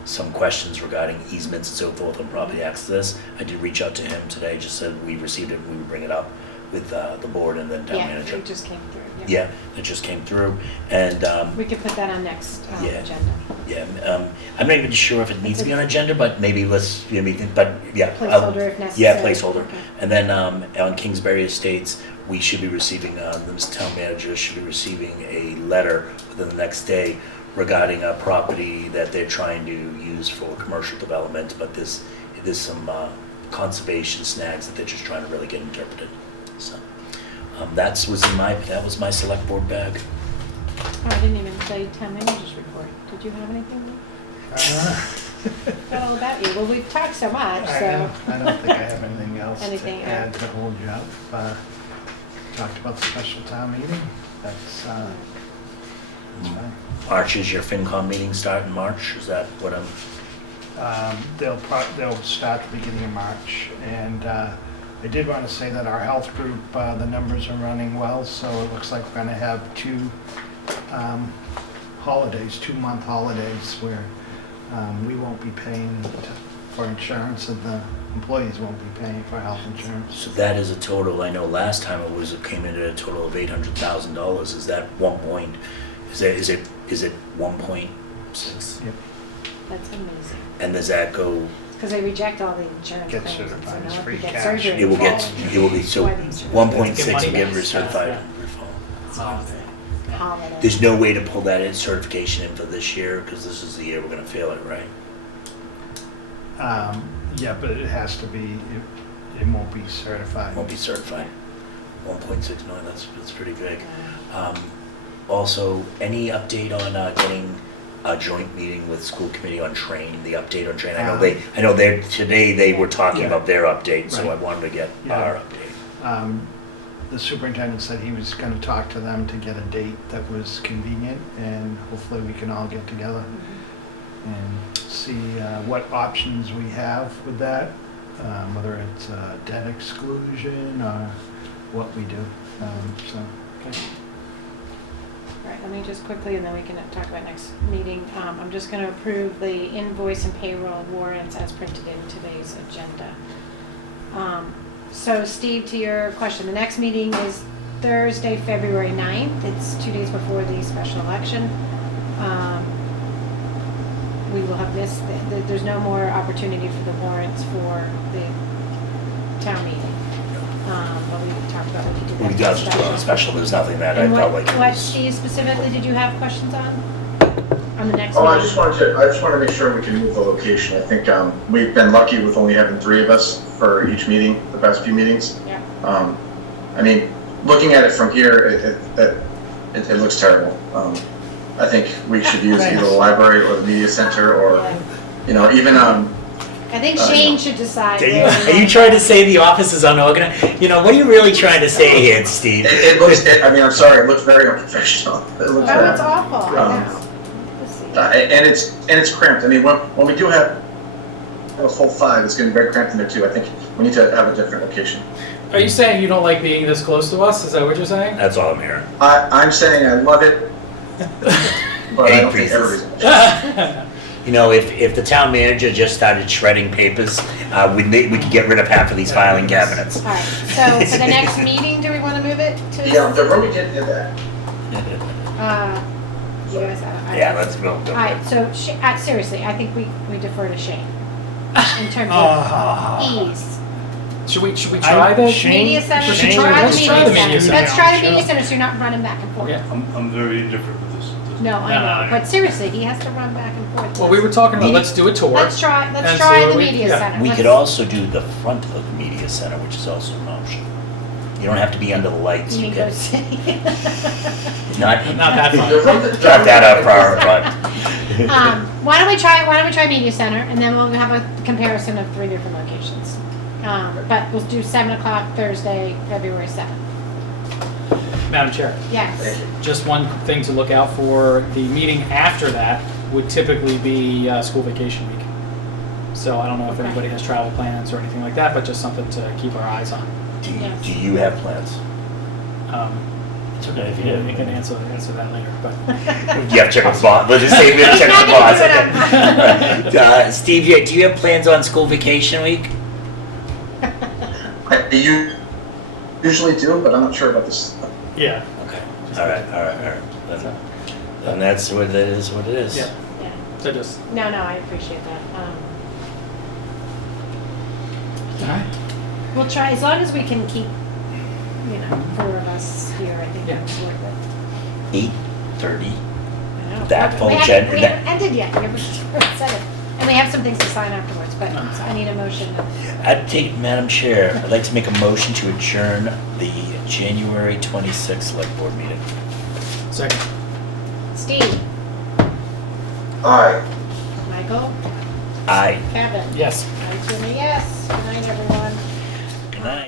some questions regarding easements and so forth on property access. I did reach out to him today, just said we received it, we would bring it up with the board and then town Yeah, manager. it just came through. Yeah, it just came through, and We could put that on next Yeah. agenda. yeah, I'm not even sure if it needs to be on agenda, but maybe but yeah. Placeholder if Yeah, necessary. placeholder. Okay. And then on Kingsbury Estates, we should be receiving, the town manager should be receiving a letter within the next day regarding a property that they're trying to use for commercial development, but there's some conservation snags that they're just trying to really get interpreted. So that was my select board bag. Oh, I didn't even say town manager's report. Did you have anything? Got all about you. Well, we've talked so much, I so. don't think I have anything else Anything to add to hold you up. Talked about the special town meeting. That's fine. March is your FinCom meeting start in March? Is that what I'm? They'll start the beginning of March, and I did want to say that our health group, the numbers are running well, so it looks like we're going to have two holidays, 2-month holidays, where we won't be paying for insurance and the employees won't be paying for health insurance. So that is a total, I know last time it came in at a total of $800,000. Is that is it 1.6? Yep. That's amazing. And does that go Because they reject all the insurance Get claims. and certified so as now if free you get cash. surgery It will get, involved, it will be, so why the insurance- 1.6 will Get get money recertified. back. holiday. There's no way to pull that in certification in for this year, because this is the year we're gonna fail it, right? Yeah, but it has to be, it won't be certified. Won't be certified. 1.6 million, that's pretty big. Also, any update on getting a joint meeting with school committee on train, the update on train? I know today they were talking Yeah. about their update, so I Right. wanted to get Yeah. our update. The superintendent said he was gonna talk to them to get a date that was convenient, and hopefully we can all get together and see what options we have with that, whether it's debt exclusion or what we do. So, All right, let me just quickly, and then we can talk about next meeting. I'm just going to approve the invoice and payroll warrants as printed in today's agenda. So Steve, to your question, the next meeting is Thursday, February 9th. It's 2 days before the special election. We will have this, there's no more opportunity for the warrants for the town meeting. But we can talk about what you did. We that got to do a special, there's nothing that I And felt like. what, it what was- Steve specifically did you have questions on the next Oh, I meeting? just wanted to make sure we can move the location. I think we've been lucky with only having 3 of us for each meeting, the past few meetings. Yeah. I mean, looking at it from here, it looks terrible. I think we should use either the library or the media center, or even I think Shane should decide. Are you trying to say the office is unorganized? What are you really trying to say here, Steve? it looks. I mean, I'm sorry, it looks very unprofessional. It looks Oh, it's bad. awful, I know. Let's see. And it's cramped. I mean, when we do have a full 5, it's going to be very cramped in there too. I think we need to have a different location. Are you saying you don't like being this close to us? Is that what you're saying? That's all I'm hearing. I'm saying I love it, but I don't think Increases. everybody's. If the town manager just started shredding papers, we could get rid of half of these filing cabinets. All right, so for the next meeting, do we want to move it to? Yeah, the room we did that. You guys, Yeah, let's go. All right, so seriously, I think we defer to Shane in terms Ah. of ease. Should we try the Media center, We should let's try- try let's the try the media media center. center. Let's try the Sure. media center, so you're not running back and forth. Yeah. I'm very indifferent with this. No, I know, but seriously, he has to run back and forth. Well, we were talking about let's do a tour. Let's try and the see what media yeah. center. We Let's- could also do the front of the media center, which is also an option. You don't have to be under the lights. You You mean go can city? not that far. Drop that up for our front. Why don't we try media center, and then we'll have a comparison of 3 different locations. But we'll do 7 o'clock Thursday, February 7th. Madam Chair, Yes. just one thing to look out for. The meeting after that would typically be school vacation week. So I don't know if Okay. anybody has travel plans or anything like that, but just something to keep our eyes on. Do you have plans? It's okay if you can answer that later. But You have to check with boss. Let's just say we have to check with boss. Steve, do you have plans on school vacation week? You usually do, but I'm not sure about this. yeah. Okay. All right. Then that's what it is. What it is. Yeah. Yeah. So just. No, I appreciate that. We'll try, as long as we can keep, 4 of us here, I think Yeah. it's worth it. 8:30. I know. That full We agenda- haven't ended yet, we haven't said it. And we have some things to sign afterwards, but so I need a motion. I'd take, Madam Chair, I'd like to make a motion to adjourn the January 26th select board meeting. Second. Steve, Aye. Michael, Aye. Kevin. Yes. I too am a yes. Good night, everyone. Good night.